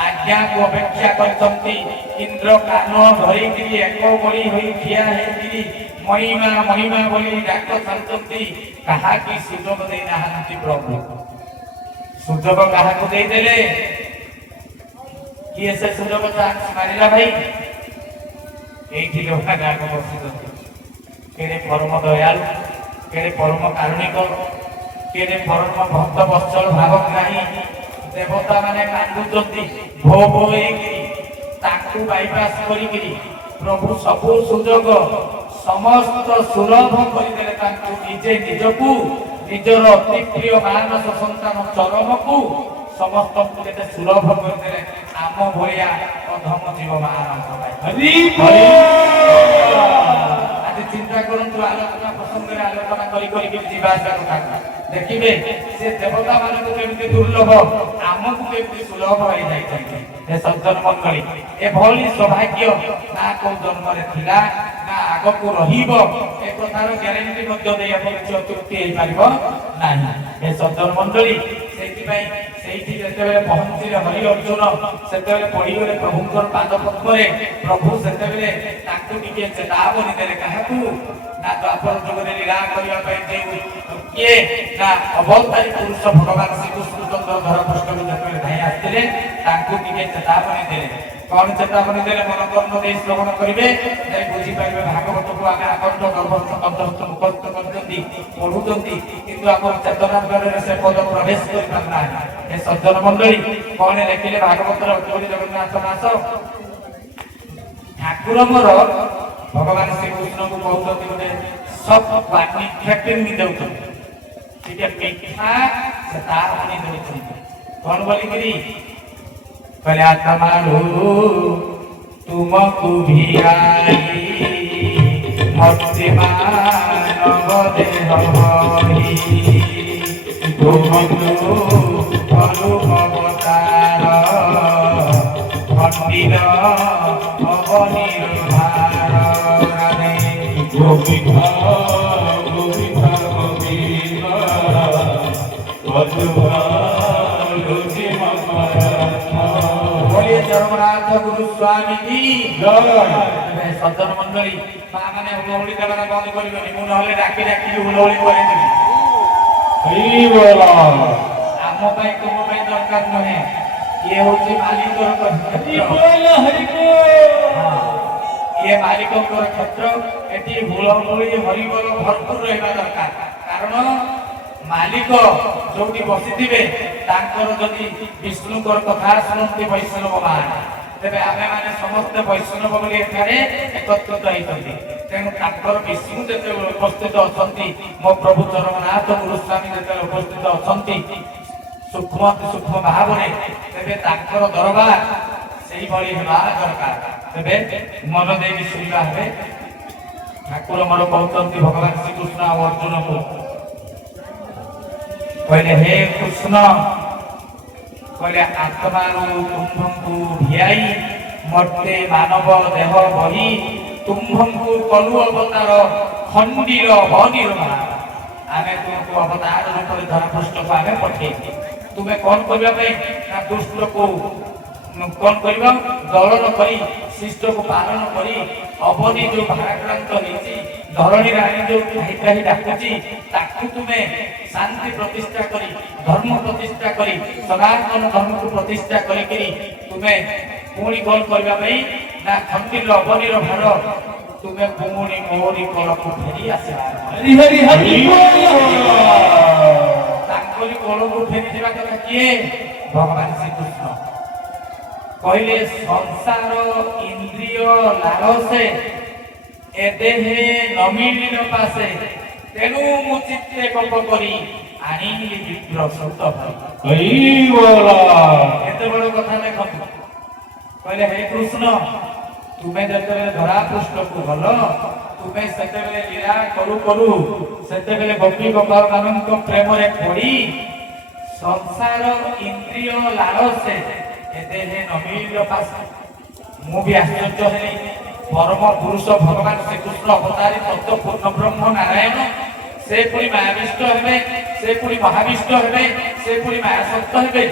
ଆଜ୍ଞାକୁ ଅପେକ୍ଷା କରିଛନ୍ତି। ଇନ୍ଦ୍ର କାନ ଧରିକିରି ଏକ ବଳି ହୋଇ ଠିଆ ହେଇକିରି ମହିମା ମହିମା ବୋଲି ଡାକ ଛାଡୁଛନ୍ତି। କାହାକି ସୁଯୋଗ ଦେଇନାହାନ୍ତି ପ୍ରଭୁ। ସୁଯୋଗ କାହାକୁ ଦେଇଦେଲେ? କିଏ ସେ ସୁଯୋଗ ଚାନ୍ସ ମାରିଲା ଭାଇ? এইটি লোকা গাগ বসিଛନ୍ତି। কেড়ে পরম দয়ালু, কেড়ে পরম কারুণিক, কেড়ে পরম ভক্ত বৎসল ভাবগ্রাহী দেবতা মানে কান্দুଛନ୍ତି। ভো ভো ହେଇକିରି ତାଙ୍କୁ ବାଇପାସ କରିକିରି ପ୍ରଭୁ ସବୁ ସୁଯୋଗ ସମସ୍ତ ସୁଲଭ କରିଦେଲେ। ତାଙ୍କୁ ନିଜେ ନିଜକୁ ନିଜର ଅତି ପ୍ରିୟ ମାନସ ସନ୍ତାନ ଚରମକୁ ସମସ୍ତଙ୍କୁ କେତେ ସୁଲଭ କରିଦେଲେ। ଆମ ଭଳିଆ ଅଧମ ଜୀବ ମାନଙ୍କ ପାଇଁ ଆଜି ଚିନ୍ତା କରନ୍ତୁ। ଆଲୋଚନା ପ୍ରସଙ୍ଗରେ ଆଲୋଚନା କରିକି ଯିବା ଆସିବା କଥା ଦେଖିବେ ସେ ଦେବତା ମାନଙ୍କୁ କେମିତି ଦୁର୍ଲଭ, ଆମକୁ କେମିତି ସୁଲଭ ହେଇଯାଇଛନ୍ତି। ଏ ସଜ୍ଜନ ମଣ୍ଡଳୀ ଏଭଳି ସୌଭାଗ୍ୟ ନା କୋଉ ଜନ୍ମରେ ଥିଲା ନା ଆଗକୁ ରହିବ, ଏ କଥାର ଗ୍ୟାରେଣ୍ଟି ମଧ୍ୟ ଦେଇବାକୁ କିଛି ଅତ୍ୟୁକ୍ତି ହେଇପାରିବ ନାହିଁ। ଏ ସଜ୍ଜନ ମଣ୍ଡଳୀ ସେଇଥିପାଇଁ ସେଇଠି ଯେତେବେଳେ ପହଞ୍ଚିଲେ ହରି ଅର୍ଜୁନ, ସେତେବେଳେ ପଡ଼ିଗଲେ ପ୍ରଭୁଙ୍କର ପାଦ ପଦ୍ମରେ। ପ୍ରଭୁ ସେତେବେଳେ ତାଙ୍କୁ ଟିକେ ଚେତାବନୀ ଦେଲେ। କାହାକୁ? ନା ଦ୍ୱାପର ଯୁଗରେ ଲୀଳା କରିବା ପାଇଁ ଯେଉଁ କିଏ ନା ଅବତାରୀ ପୁରୁଷ ଭଗବାନ ଶ୍ରୀକୃଷ୍ଣ ଚନ୍ଦ୍ର ଧର ପୃଷ୍ଠକୁ ଯେତେବେଳେ ଧାଇଁ ଆସିଥିଲେ ତାଙ୍କୁ ଟିକେ ଚେତାବନୀ ଦେଲେ। କଣ ଚେତାବନୀ ଦେଲେ? ମନ କର୍ମ ଦେଇ ଶ୍ରବଣ କରିବେ, ଯାଇ ବୁଝିପାରିବେ। ଭାଗବତକୁ ଆମେ ଆକଣ୍ଠ ଗର୍ଭସ୍ଥ କଣ୍ଠସ୍ଥ ମୁଖସ୍ଥ କରୁଛନ୍ତି, ପଢୁଛନ୍ତି, କିନ୍ତୁ ଆମର ଚେତନା ଦ୍ୱାରରେ ସେ ପଦ ପ୍ରବେଶ କରିପାରୁନାହିଁ। ଏ ସଜ୍ଜନ ମଣ୍ଡଳୀ କଣ ଲେଖିଲେ ଭାଗବତର ଅତି ଜଗନ୍ନାଥ ଦାସ? ଠାକୁର ମୋର ଭଗବାନ ଶ୍ରୀକୃଷ୍ଣଙ୍କୁ କହୁଛନ୍ତି ଗୋଟେ ସବ୍ ବାଣୀ ଟ୍ରେଟିଂ ଦେଉଛନ୍ତି, ଟିକେ ମିଠା ସେ ତାର ପାଣି ଦେଉଛନ୍ତି। କଣ ବୋଲିକିରି କହିଲେ? ଆତ୍ମାରୁ ତୁମକୁ ଭିଆଇ ମତେ ମାନବ ଦେହ ଭରି ତୁମକୁ ଅନୁଭବତାର ଖଣ୍ଡିର ଅବନିର୍ଭାର গোবিন্দ গোবিন্দ গোবিন্দ बोलिए जगन्नाथ गुरु स्वामी की जय। सज्जन मंडली मা মানে হুলহুলি দেওয়া বন্ধ করিবেনি, মু নহলে ডাকি ডাকি হুলহুলি করিদেবি। ଆମ ପାଇଁ ତୁମ ପାଇଁ ଦରକାର ନୁହେଁ, ଇଏ ହଉଛି ମାଲିକର କ୍ଷେତ୍ର। ଇଏ ମାଲିକଙ୍କର କ୍ଷେତ୍ର। ଏଠି ହୁଳହୁଳି ହରିବୋଲ ଭରପୁର ରହିବା ଦରକାର। କାରଣ ମାଲିକ ଯୋଉଠି ବସିଥିବେ ତାଙ୍କର ଯଦି ବିଷ୍ଣୁଙ୍କର କଥା ଶୁଣନ୍ତି ବୈଷ୍ଣବ ମାନେ, ତେବେ ଆମେ ମାନେ ସମସ୍ତେ ବୈଷ୍ଣବ ବୋଲି ଏଠାରେ ଏକତ୍ରିତ ହେଇଛନ୍ତି। ତେଣୁ ତାଙ୍କର ବିଷ୍ଣୁ ଯେତେବେଳେ ଉପସ୍ଥିତ ଅଛନ୍ତି, ମୋ ପ୍ରଭୁ ଜଗନ୍ନାଥ ଗୁରୁସ୍ୱାମୀ ଯେତେବେଳେ ଉପସ୍ଥିତ ଅଛନ୍ତି ସୂକ୍ଷ୍ମ ସୂକ୍ଷ୍ମ ଭାବରେ, ତେବେ ତାଙ୍କର ଦରବାର ସେଇଭଳି ହେବା ଦରକାର। ତେବେ ମନ ଦେଇ ଶୁଣିବା ହେବେ। ଠାକୁର ମୋର କହୁଛନ୍ତି ଭଗବାନ ଶ୍ରୀକୃଷ୍ଣ ଆଉ ଅର୍ଜୁନକୁ କହିଲେ, ହେ କୃଷ୍ଣ କହିଲେ ଆତ୍ମାରୁ ତୁମ୍ଭଙ୍କୁ ଭିଆଇ ମତେ ମାନବ ଦେହ ବହି ତୁମ୍ଭଙ୍କୁ କଲୁ ଅବତାର ଖଣ୍ଡିର ଅନିର୍ବାଣ। ଆମେ ତୁମକୁ ଅବତାର ରୂପରେ ଧରାପୃଷ୍ଠକୁ ଆମେ ପଠେଇଛୁ। ତୁମେ କଣ କରିବା ପାଇଁ? ନା ଦୁଷ୍ଟକୁ କଣ କରିବ? ଦଳନ କରି ଶିଷ୍ଟକୁ ପାଳନ କରି ଅବଧି ଯୋଉ ଭାରାକ୍ରାନ୍ତ ହେଇଛି, ଧରଣୀ ରାଣୀ ଯୋଉ ଠାଇ ଠାଇ ଡାକୁଛି, ତାକୁ ତୁମେ ଶାନ୍ତି ପ୍ରତିଷ୍ଠା କରି ଧର୍ମ ପ୍ରତିଷ୍ଠା କରି ସନାତନ ଧର୍ମକୁ ପ୍ରତିଷ୍ଠା କରିକିରି ତୁମେ ପୁଣି କଣ କରିବା ପାଇଁ? ନା ଖଣ୍ଡିର ଅବନୀର ଭାର ତୁମେ ପୁଣି ମୋରି କୋଳକୁ ଫେରି ଆସିଲା। ହରି ହରି ହରି ବୋଲ। ତାଙ୍କରି କୋଳକୁ ଫେରିଯିବା କଥା କିଏ? ଭଗବାନ ଶ୍ରୀକୃଷ୍ଣ କହିଲେ ସଂସାର ଇନ୍ଦ୍ରିୟ ଲାଳସେ ଏ ଦେହେ ନମିଳିଲ ପାଶେ, ତେଣୁ ମୁଁ ଚିତ୍ତେ କୋପ କରି ଆଣିଲି ବିପ୍ର ସୁତ ଭାଇ। ହରି ବୋଲ। କେତେ ବଡ଼ କଥା ଦେଖନ୍ତୁ। କହିଲେ ହେ କୃଷ୍ଣ, ତୁମେ ଯେତେବେଳେ ଧରା ପୃଷ୍ଠକୁ ଗଲ, ତୁମେ ସେତେବେଳେ ଲୀଳା କରୁ କରୁ ସେତେବେଳେ ଗୋପୀ ଗୋପାଳ ମାନଙ୍କ ପ୍ରେମରେ ପଡ଼ି ସଂସାର ଇନ୍ଦ୍ରିୟ ଲାଳସେ ଏ ଦେହେ ନମିଳିଲ ପାଶେ। ମୁଁ ବି ଆଶ୍ଚର୍ଯ୍ୟ ହେଲି। ପରମ ପୁରୁଷ ଭଗବାନ ଶ୍ରୀକୃଷ୍ଣ ଅବତାରୀ ତତ୍ତ୍ୱ ପୂର୍ଣ୍ଣ ବ୍ରହ୍ମ ନାରାୟଣ, ସେ ପୁଣି ମାୟାବିଷ୍ଟ ହେବେ, ସେ ପୁଣି ମହାବିଷ୍ଟ ହେବେ, ସେ ପୁଣି ମାୟାସକ୍ତ ହେବେ।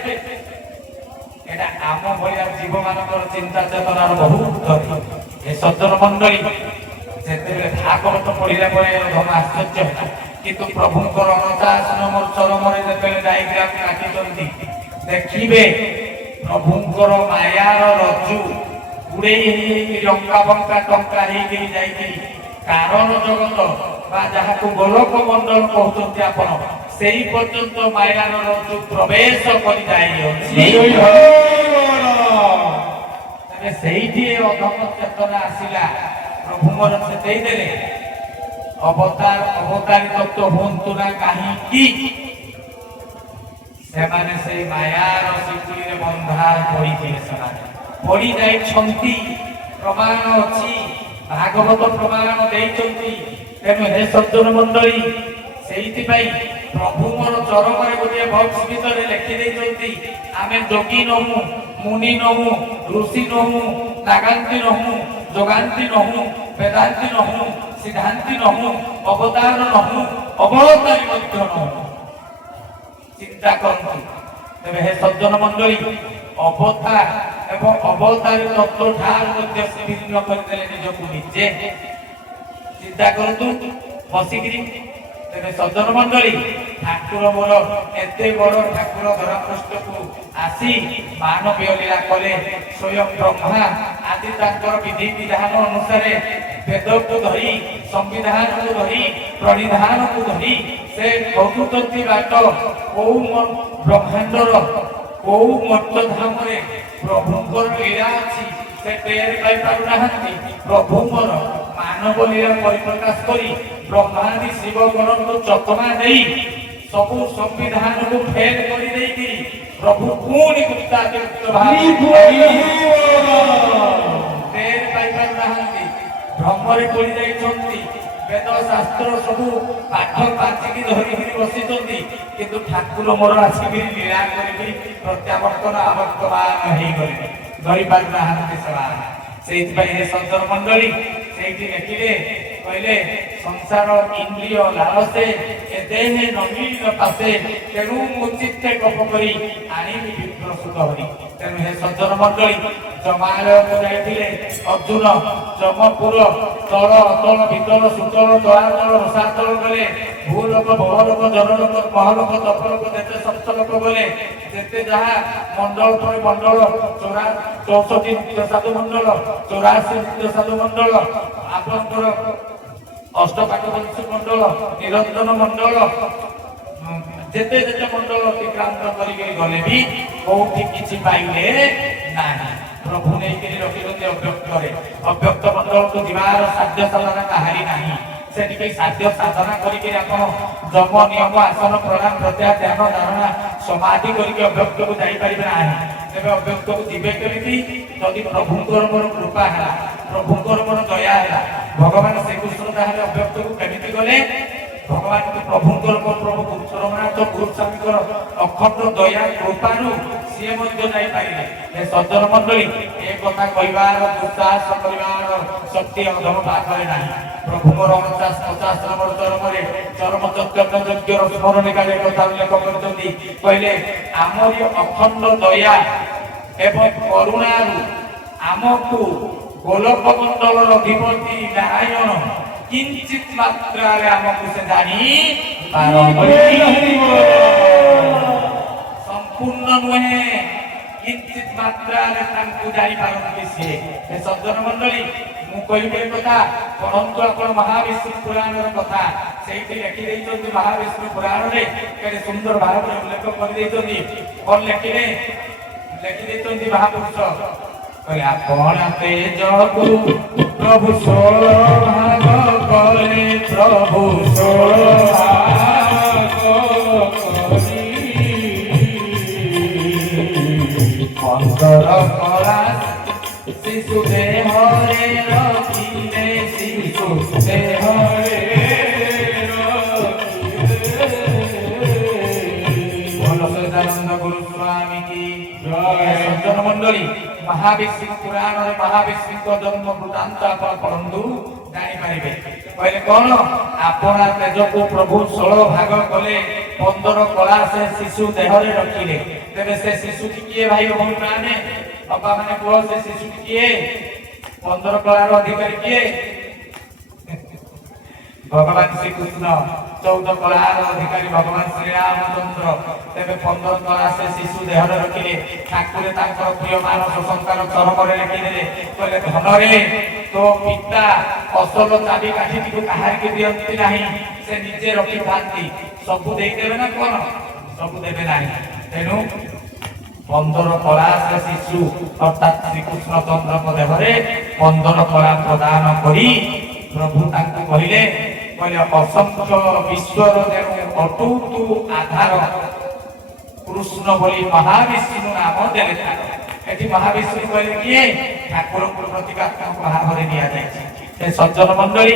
এটা ଆମ ଭଳିଆ ଜୀବମାନଙ୍କର ଚିନ୍ତା ଚେତନାର ବହୁତ ଉର୍ଦ୍ଧ୍ୱ। ଏ ସଜ୍ଜନ ମଣ୍ଡଳୀ ଯେତେବେଳେ ଭାଗବତ ପଢିଲା ପରେ ଧନ ଆଶ୍ଚର୍ଯ୍ୟ ହେଲା, କିନ୍ତୁ ପ୍ରଭୁଙ୍କର 49 ନମ୍ବର ଚରମରେ ଯେତେବେଳେ ଡାଇଗ୍ରାମ କାଟିଛନ୍ତି, ଦେଖିବେ ପ୍ରଭୁଙ୍କର ମାୟାର ରଜ୍ଜୁ ଗୁଡେଇ ହେଇକି ଅଙ୍କା ବଙ୍କା ଟଙ୍କା ହେଇକି ଯାଇକି କାରଣ ଜଗତ ବା ଯାହାକୁ ଗୋଲକ ମଣ୍ଡଳ କହୁଛନ୍ତି ଆପଣ, ସେଇ ପର୍ଯ୍ୟନ୍ତ ମାୟାର ରଜ୍ଜୁ ପ୍ରବେଶ କରି ଯାଇଅଛି। ସେଇଠି ଅଧମ ଚେତନା ଆସିଲା, ପ୍ରଭୁଙ୍କର ସେ ଦେଇଦେଲେ ଅବତାରୀ ତତ୍ତ୍ୱ ହୁଅନ୍ତୁ ନା କାହିଁକି, ସେମାନେ ସେଇ ମାୟାର ଶିକୁଳିରେ ବନ୍ଧା ପଡ଼ିଥିଲେ, ସେମାନେ ପଡ଼ି ଯାଇଛନ୍ତି। ପ୍ରମାଣ ଅଛି, ଭାଗବତ ପ୍ରମାଣ ଦେଇଛନ୍ତି। ତେଣୁ ହେ ସଜ୍ଜନ ମଣ୍ଡଳୀ, ସେଇଥିପାଇଁ ପ୍ରଭୁ ମୋର ଚରମରେ ଗୋଟିଏ ବକ୍ସ ଭିତରେ ଲେଖି ଦେଇଛନ୍ତି, ଆମେ ଯୋଗୀ ନହୁଁ, ମୁନି ନହୁଁ, ଋଷି ନହୁଁ, ନାଗାନ୍ତି ନହୁଁ, ଯୋଗାନ୍ତି ନହୁଁ, ବେଦାନ୍ତି ନହୁଁ, ସିଦ୍ଧାନ୍ତି ନହୁଁ, ଅବତାର ନହୁଁ, ଅବତାରୀ ମଧ୍ୟ ନହୁଁ। ଚିନ୍ତା କରନ୍ତୁ। ତେବେ ହେ ସଜ୍ଜନ ମଣ୍ଡଳୀ, ଅବତାର ଏବଂ ଅବତାରୀ ତତ୍ତ୍ୱ ଠାରୁ ମଧ୍ୟ ସେ ଭିନ୍ନ କରିଦେଲେ ନିଜକୁ ନିଜେ। ଚିନ୍ତା କରନ୍ତୁ ବସିକିରି। ତେବେ ସଜ୍ଜନ ମଣ୍ଡଳୀ, ଠାକୁର ମୋର ଏତେ ବଡ଼ ଠାକୁର ଧରାପୃଷ୍ଠକୁ ଆସି ମାନବୀୟ ଲୀଳା କଲେ। ସ୍ୱୟଂ ବ୍ରହ୍ମା ଆଦି ତାଙ୍କର ବିଧି ବିଧାନ ଅନୁସାରେ ବେଦକୁ ଧରି, ସମ୍ବିଧାନକୁ ଧରି, ପ୍ରଣିଧାନକୁ ଧରି ସେ ଖୋଜୁଛନ୍ତି ବାଟ କୋଉ ବ୍ରହ୍ମାଣ୍ଡର କୋଉ ମର୍ତ୍ତ୍ୟଧାମରେ ପ୍ରଭୁଙ୍କର ଲୀଳା ଅଛି, ସେ ଟେର ପାଇପାରୁନାହାନ୍ତି। ପ୍ରଭୁ ମୋର ମାନବ ଲୀଳା ପରିପ୍ରକାଶ କରି ବ୍ରହ୍ମାଦି ଶିବଗଣଙ୍କୁ ଚକମା ଦେଇ ସବୁ ସମ୍ବିଧାନକୁ ଫେଲ କରିଦେଇକି ପ୍ରଭୁ ପୁଣି ଗୁପ୍ତାତିରିକ୍ତ ଭାବେ ଟେର ପାଇପାରୁନାହାନ୍ତି, ଭ୍ରମରେ ପଡ଼ି ଯାଇଛନ୍ତି। ବେଦ ଶାସ୍ତ୍ର ସବୁ ପାଠ ପାଚିକି ଧରିକିରି ବସିଛନ୍ତି, କିନ୍ତୁ ଠାକୁର ମୋର ଆସିକିରି ଲୀଳା କରିକି ପ୍ରତ୍ୟାବର୍ତ୍ତନ ଆବର୍ତ୍ତମାନ ହେଇଗଲେ, ଧରିପାରୁନାହାନ୍ତି ସେମାନେ। ସେଇଥିପାଇଁ ହେ ସଜ୍ଜନ ମଣ୍ଡଳୀ, ସେଇଠି ଲେଖିଲେ, କହିଲେ ସଂସାର ଇନ୍ଦ୍ରିୟ ଲାଳସେ ଏ ଦେହେ ନମିଳିଲ ପାଶେ, ତେଣୁ ମୁଁ ଚିତ୍ତେ କୋପ କରି ଆଣିବି ବିପ୍ର ସୁତ ହରି। ତେଣୁ ହେ ସଜ୍ଜନ ମଣ୍ଡଳୀ, ଜମାଳୟକୁ ଯାଇଥିଲେ ଅର୍ଜୁନ। ଯମପୁର ତଳ ଅତଳ ବିତଳ ସୁତଳ ତଳାତଳ ରସାତଳ ଗଲେ, ଭୂଲୋକ ଭବଲୋକ ଜନଲୋକ ମହଲୋକ ତପଲୋକ ଯେତେ ସପ୍ତଲୋକ ଗଲେ, ଯେତେ ଯାହା ମଣ୍ଡଳ ପରେ ମଣ୍ଡଳ 64 ସାଧୁ ମଣ୍ଡଳ, 84 ସାଧୁ ମଣ୍ଡଳ, ଆପଣଙ୍କର ଅଷ୍ଟପାଠବଂଶ ମଣ୍ଡଳ, ନିରଞ୍ଜନ ମଣ୍ଡଳ, ଯେତେ ଯେତେ ମଣ୍ଡଳ ଅତିକ୍ରାନ୍ତ କରିକି ଗଲେ ବି କୋଉଠି କିଛି ପାଇଲେ ନାହିଁ। ପ୍ରଭୁ ନେଇକିରି ରଖିଛନ୍ତି ଅବ୍ୟକ୍ତରେ। ଅବ୍ୟକ୍ତ ମଣ୍ଡଳକୁ ଯିବାର ସାଧ୍ୟ ସାଧନା କାହାରି ନାହିଁ। ସେଠିକି ସାଧ୍ୟ ସାଧନା କରିକି ଆପଣ ଯମ ନିୟମ ଆସନ ପ୍ରଣାମ ପ୍ରତ୍ୟାହାର ଧ୍ୟାନ ଧାରଣା ସମାଧି କରିକି ଅବ୍ୟକ୍ତକୁ ଯାଇପାରିବେ ନାହିଁ। ତେବେ ଅବ୍ୟକ୍ତକୁ ଯିବେ କେମିତି? ଯଦି ପ୍ରଭୁଙ୍କର ମୋର କୃପା ହେଲା, ପ୍ରଭୁଙ୍କର ମୋର ଦୟା ହେଲା। ଭଗବାନ ଶ୍ରୀକୃଷ୍ଣ ତାହେଲେ ଅବ୍ୟକ୍ତକୁ କେମିତି ଗଲେ? ଭଗବାନଙ୍କୁ ପ୍ରଭୁଙ୍କର ମୋ ପ୍ରଭୁ ରଘୁନାଥ ଗୁରୁ ସ୍ୱାମୀଙ୍କର ଅଖଣ୍ଡ ଦୟା କୃପାରୁ ସିଏ ମଧ୍ୟ ଯାଇପାରିଲେ। ଏ ସଜ୍ଜନ ମଣ୍ଡଳୀ, ଏ କଥା କହିବାର ଦୁଃସାହସ କରିବାର ଶକ୍ତି ଅଧମ ପାଖରେ ନାହିଁ। ପ୍ରଭୁଙ୍କର 49-50 ନମ୍ବର ଚରମରେ ଚରମ ଚୈତନ୍ୟ ଯଜ୍ଞର ସ୍ମରଣିକାରେ କଥା ଉଲ୍ଲେଖ କରିଛନ୍ତି। କହିଲେ ଆମରି ଅଖଣ୍ଡ ଦୟା ଏବଂ କରୁଣାରୁ ଆମକୁ ଗୋଲକ ମଣ୍ଡଳର ଅଧିପତି ନାରାୟଣ କିଞ୍ଚିତ ମାତ୍ରାରେ ଆମକୁ ସେ ଜାଣି ସମ୍ପୂର୍ଣ୍ଣ ନୁହେଁ, କିଞ୍ଚିତ ମାତ୍ରାରେ ତାଙ୍କୁ ଜାଣିପାରନ୍ତି ସିଏ। ଏ ସଜ୍ଜନ ମଣ୍ଡଳୀ, ମୁଁ କହିବି ଏ କଥା ପଢନ୍ତୁ ଆପଣ ମହାବିଷ୍ଣୁ ପୁରାଣର କଥା। ସେଇଠି ଲେଖିଦେଇଛନ୍ତି ମହାବିଷ୍ଣୁ ପୁରାଣରେ କେତେ ସୁନ୍ଦର ଭାବରେ ଉଲ୍ଲେଖ କରିଦେଇଛନ୍ତି। କଣ ଲେଖିଦେଇଛନ୍ତି ମହାପୁରୁଷ କହିଲେ ଆପଣ ତେଜକୁ ପ୍ରଭୁ 16 ଭାଗ କଲେ, ପ୍ରଭୁ 16 ଭାଗ କରି 15 କଳା ଶିଶୁ ଦେହରେ ରଖିଲେ, ଶିଶୁ ଦେହରେ ସଦାନନ୍ଦ ଗୁରୁ ସ୍ୱାମୀ କି ସଜ୍ଜନ ମଣ୍ଡଳୀ। ମହାବିଷ୍ଣୁ ପୁରାଣରେ ମହାବିଷ୍ଣୁଙ୍କ ଜନ୍ମ ବୃତ୍ତାନ୍ତ ଆପଣ ପଢନ୍ତୁ ଜାଣିପାରିବେ। କହିଲେ କଣ ଆପଣ ତେଜକୁ ପ୍ରଭୁ 16 ଭାଗ କଲେ, 15 କଳା ସେ ଶିଶୁ ଦେହରେ ରଖିଲେ। ତେବେ ସେ ଶିଶୁଟି କିଏ ଭାଇ ଭଉଣୀ ମାନେ ବାପା ମାନେ କୁହ, ସେ ଶିଶୁଟି କିଏ? 15 କଳାର ଅଧିକାରୀ କିଏ? ଭଗବାନ ଶ୍ରୀକୃଷ୍ଣ। 14 କଳାର ଅଧିକାରୀ ଭଗବାନ ଶ୍ରୀରାମଚନ୍ଦ୍ର। ତେବେ 15 କଳା ସେ ଶିଶୁ ଦେହରେ ରଖିଲେ। ଠାକୁରେ ତାଙ୍କର ପ୍ରିୟ ମାନସ ସଂସ୍କାର ଚରମରେ ଲେଖିଦେଲେ। କହିଲେ ଧନରେ ତୋ ପିତା ଅସଲ ଚାବି କାଠିଟିକୁ କାହାରିକି ଦିଅନ୍ତି ନାହିଁ, ସେ ନିଜେ ରଖିଥାନ୍ତି। ସବୁ ଦେଇଦେବେ ନା କଣ? ସବୁ ଦେବେ ନାହିଁ। ତେଣୁ 15 କଳା ସେ ଶିଶୁ ଅର୍ଥାତ୍ ଶ୍ରୀକୃଷ୍ଣ ଚନ୍ଦ୍ରଙ୍କ ଦେହରେ 15 କଳା ପ୍ରଦାନ କରି ପ୍ରଭୁ ତାଙ୍କୁ କହିଲେ ଅସଂଖ୍ୟ ବିଶ୍ୱର ଯେଣୁ ଅଟୁଟୁ ଆଧାର କୃଷ୍ଣ ବୋଲି ମହାବିଷ୍ଣୁ ନାମ ଦେଲେ। ଏଠି ମହାବିଷ୍ଣୁ କହିଲେ କିଏ? ଠାକୁରଙ୍କୁ ପ୍ରତୀକାତ୍ମକ ଭାବରେ ନିଆଯାଇଛି। ସେ ସଜ୍ଜନ ମଣ୍ଡଳୀ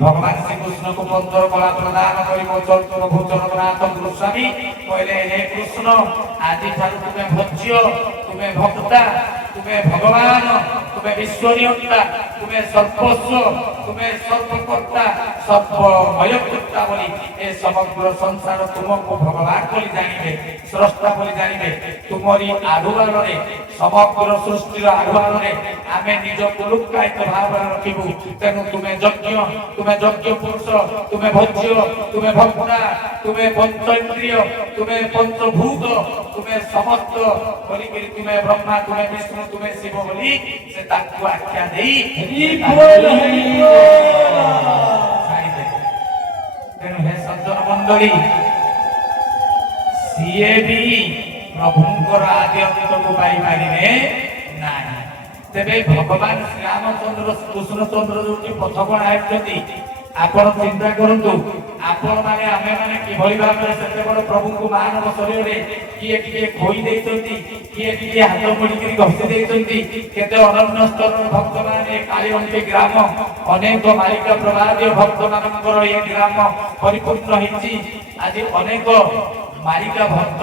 ଭଗବାନ ଶ୍ରୀକୃଷ୍ଣଙ୍କୁ 15 କଳା ପ୍ରଦାନ କରି ମୋ ପ୍ରଭୁ ଜଗନ୍ନାଥ ଗୋସ୍ୱାମୀ କହିଲେ ହେ କୃଷ୍ଣ, ଆଜିଠାରୁ ତୁମେ ଭଜ୍ୟ, ତୁମେ ଭକ୍ତା, ତୁମେ ଭଗବାନ, ତୁମେ ବିଶ୍ୱନିୟନ୍ତା, ତୁମେ ସର୍ବସ୍ୱ, ତୁମେ ସର୍ବକର୍ତ୍ତା, ସର୍ବମୟକର୍ତ୍ତା ବୋଲି ଏ ସମଗ୍ର ସଂସାର ତୁମକୁ ଭଗବାନ ବୋଲି ଜାଣିବେ, ସ୍ରଷ୍ଟା ବୋଲି ଜାଣିବେ। ତୁମରି ଆଢୁଆଳରେ ସମଗ୍ର ସୃଷ୍ଟିର ଆଢୁଆଳରେ ଆମେ ନିଜକୁ ଲୁକ୍କାୟିତ ଭାବରେ ରଖିବୁ। ତେଣୁ ତୁମେ ଯଜ୍ଞ, ତୁମେ ଯଜ୍ଞ ପୁରୁଷ, ତୁମେ ଭଜ୍ୟ, ତୁମେ ଭକ୍ତା, ତୁମେ ପଞ୍ଚଇନ୍ଦ୍ରିୟ, ତୁମେ ପଞ୍ଚଭୂତ, ତୁମେ ସମସ୍ତ ବୋଲିକିରି ତୁମେ ବ୍ରହ୍ମା, ତୁମେ ବିଷ୍ଣୁ, ତୁମେ ଶିବ ବୋଲି ସେ ତାଙ୍କୁ ଆଖ୍ୟା ଦେଇ ତେଣୁ ହେ ସଜ୍ଜନ ମଣ୍ଡଳୀ, ସିଏ ବି ପ୍ରଭୁଙ୍କର ଆଦି ଅନ୍ତକୁ ପାଇପାରିବେ ନାହିଁ। ତେବେ ଭଗବାନ ଶ୍ରୀରାମଚନ୍ଦ୍ର କୃଷ୍ଣଚନ୍ଦ୍ର ଯୋଉଠି ପଥପଣା ହେଉଛନ୍ତି, ଆପଣ ଚିନ୍ତା କରନ୍ତୁ, ଆପଣ ମାନେ ଆମେ ମାନେ କିଭଳି ଭାବରେ ସେତେ ବଡ଼ ପ୍ରଭୁଙ୍କୁ ମାନବ ଶରୀରରେ କିଏ ଟିକେ ଖୋଇ ଦେଇଛନ୍ତି, କିଏ ଟିକେ ହାତ ମୋଡ଼ିକିରି ଘଷି ଦେଇଛନ୍ତି। କେତେ ଅନନ୍ୟ ସ୍ତରର ଭକ୍ତମାନେ କାଳିଅନ୍ତି ଗ୍ରାମ, ଅନେକ ମାଳିକା ପ୍ରବାଦୀୟ ଭକ୍ତମାନଙ୍କର ଏ ଗ୍ରାମ ପରିପୂର୍ଣ୍ଣ ହେଇଛି। ଆଜି ଅନେକ ମାଳିକା ଭକ୍ତ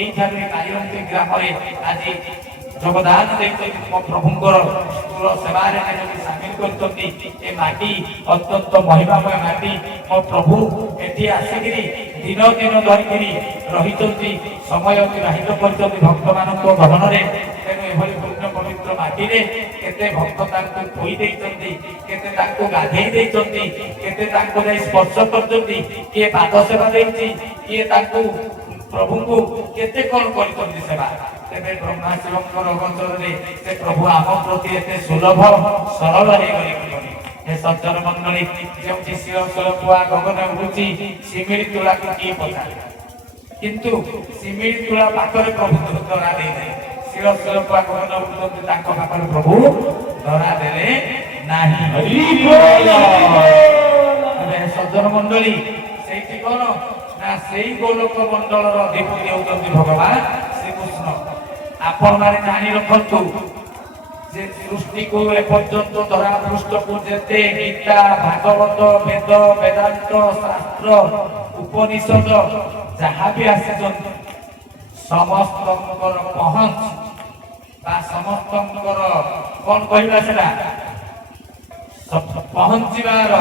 ଏଇଠାରୁ କାଳିଅନ୍ତି ଗ୍ରାମରେ ଆଜି ଯୋଗଦାନ ଦେଇଛନ୍ତି, ମୋ ପ୍ରଭୁଙ୍କର ସ୍ଥୂଳ ସେବାରେ ନିଜକୁ ସାମିଲ କରିଛନ୍ତି। ଏ ମାଟି ଅତ୍ୟନ୍ତ ମହିମାମୟ ମାଟି। ମୋ ପ୍ରଭୁ ଏଠି ଆସିକିରି ଦିନ ଦିନ ଧରିକିରି ରହିଛନ୍ତି, ସମୟ ଅତିବାହିତ କରିଛନ୍ତି ଭକ୍ତମାନଙ୍କ ଗହନରେ। ତେଣୁ ଏଭଳି ପୂର୍ଣ୍ଣ ପବିତ୍ର ମାଟିରେ କେତେ ଭକ୍ତ ତାଙ୍କୁ ଖୋଇ ଦେଇଛନ୍ତି, କେତେ ତାଙ୍କୁ ଗାଧେଇ ଦେଇଛନ୍ତି, କେତେ ତାଙ୍କୁ ଯାଇ ସ୍ପର୍ଶ କରିଛନ୍ତି, କିଏ ପାଦ ସେବା ଦେଇଛି, କିଏ ତାଙ୍କୁ ପ୍ରଭୁଙ୍କୁ କେତେ କଣ କରିଛନ୍ତି ସେବା। ତେବେ ବ୍ରହ୍ମା ଶିବଙ୍କର ଅବସରରେ ସେ ପ୍ରଭୁ ଆମ ପ୍ରତି ଏତେ ସୁଲଭ ସରଳ ହେଇଗଲେ। हे सज्जन मंडली जेउठी शिव स्वरूपा गगन उड़ुची सिमिली तुलाକୁ କିଏ ପଚାରେ କିନ୍ତୁ सिमिली तुला ପାଖରେ ପ୍ରଭୁ ଧରା ଦେଇଥିଲେ। ଶିବ ସ୍ୱରୂପା ଗଗନ ଉଡ଼ୁଛନ୍ତି ତାଙ୍କ ପାଖରେ ପ୍ରଭୁ ଧରା ଦେଲେ ନାହିଁ। ଏବେ ସଜ୍ଜନ ମଣ୍ଡଳୀ ସେଇଠି କଣ ନା ସେଇ ଗୋଲୋକ ମଣ୍ଡଳର ଅଧିପତି ହେଉଛନ୍ତି ଭଗବାନ ଶ୍ରୀକୃଷ୍ଣ। ଆପଣ ମାନେ ଜାଣି ରଖନ୍ତୁ जे सृष्टि को एपर्यंत धरा पृष्ठ को जेते गीता भागवत वेद वेदांत शास्त्र उपनिषद जहाँ भी आसिछन समस्तंकर पहुंच बा समस्तंकर कौन कहला सेटा पहुंचीबार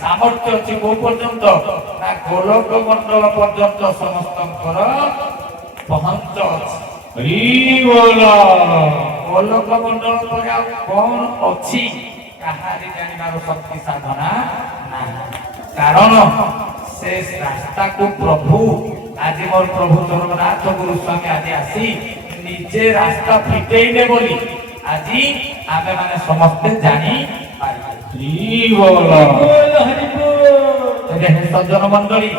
सामर्थ्य अछि को पर्यंत ना गोलोक मंडल पर्यंत समस्तंकर पहुंच अछि। गोलोक मंडल पर कौन अच्छी कहारी जानिबार शक्ति साधना नहीं, कारण से रास्ता को प्रभु आज मोर प्रभु जगन्नाथ गुरु स्वामी आज आसी निजे रास्ता फिटेइले बोली आज आमे माने समस्ते जानी पारि। ହରିବୋଲ ତେବେ ହେ ସଜ୍ଜନ ମଣ୍ଡଳୀ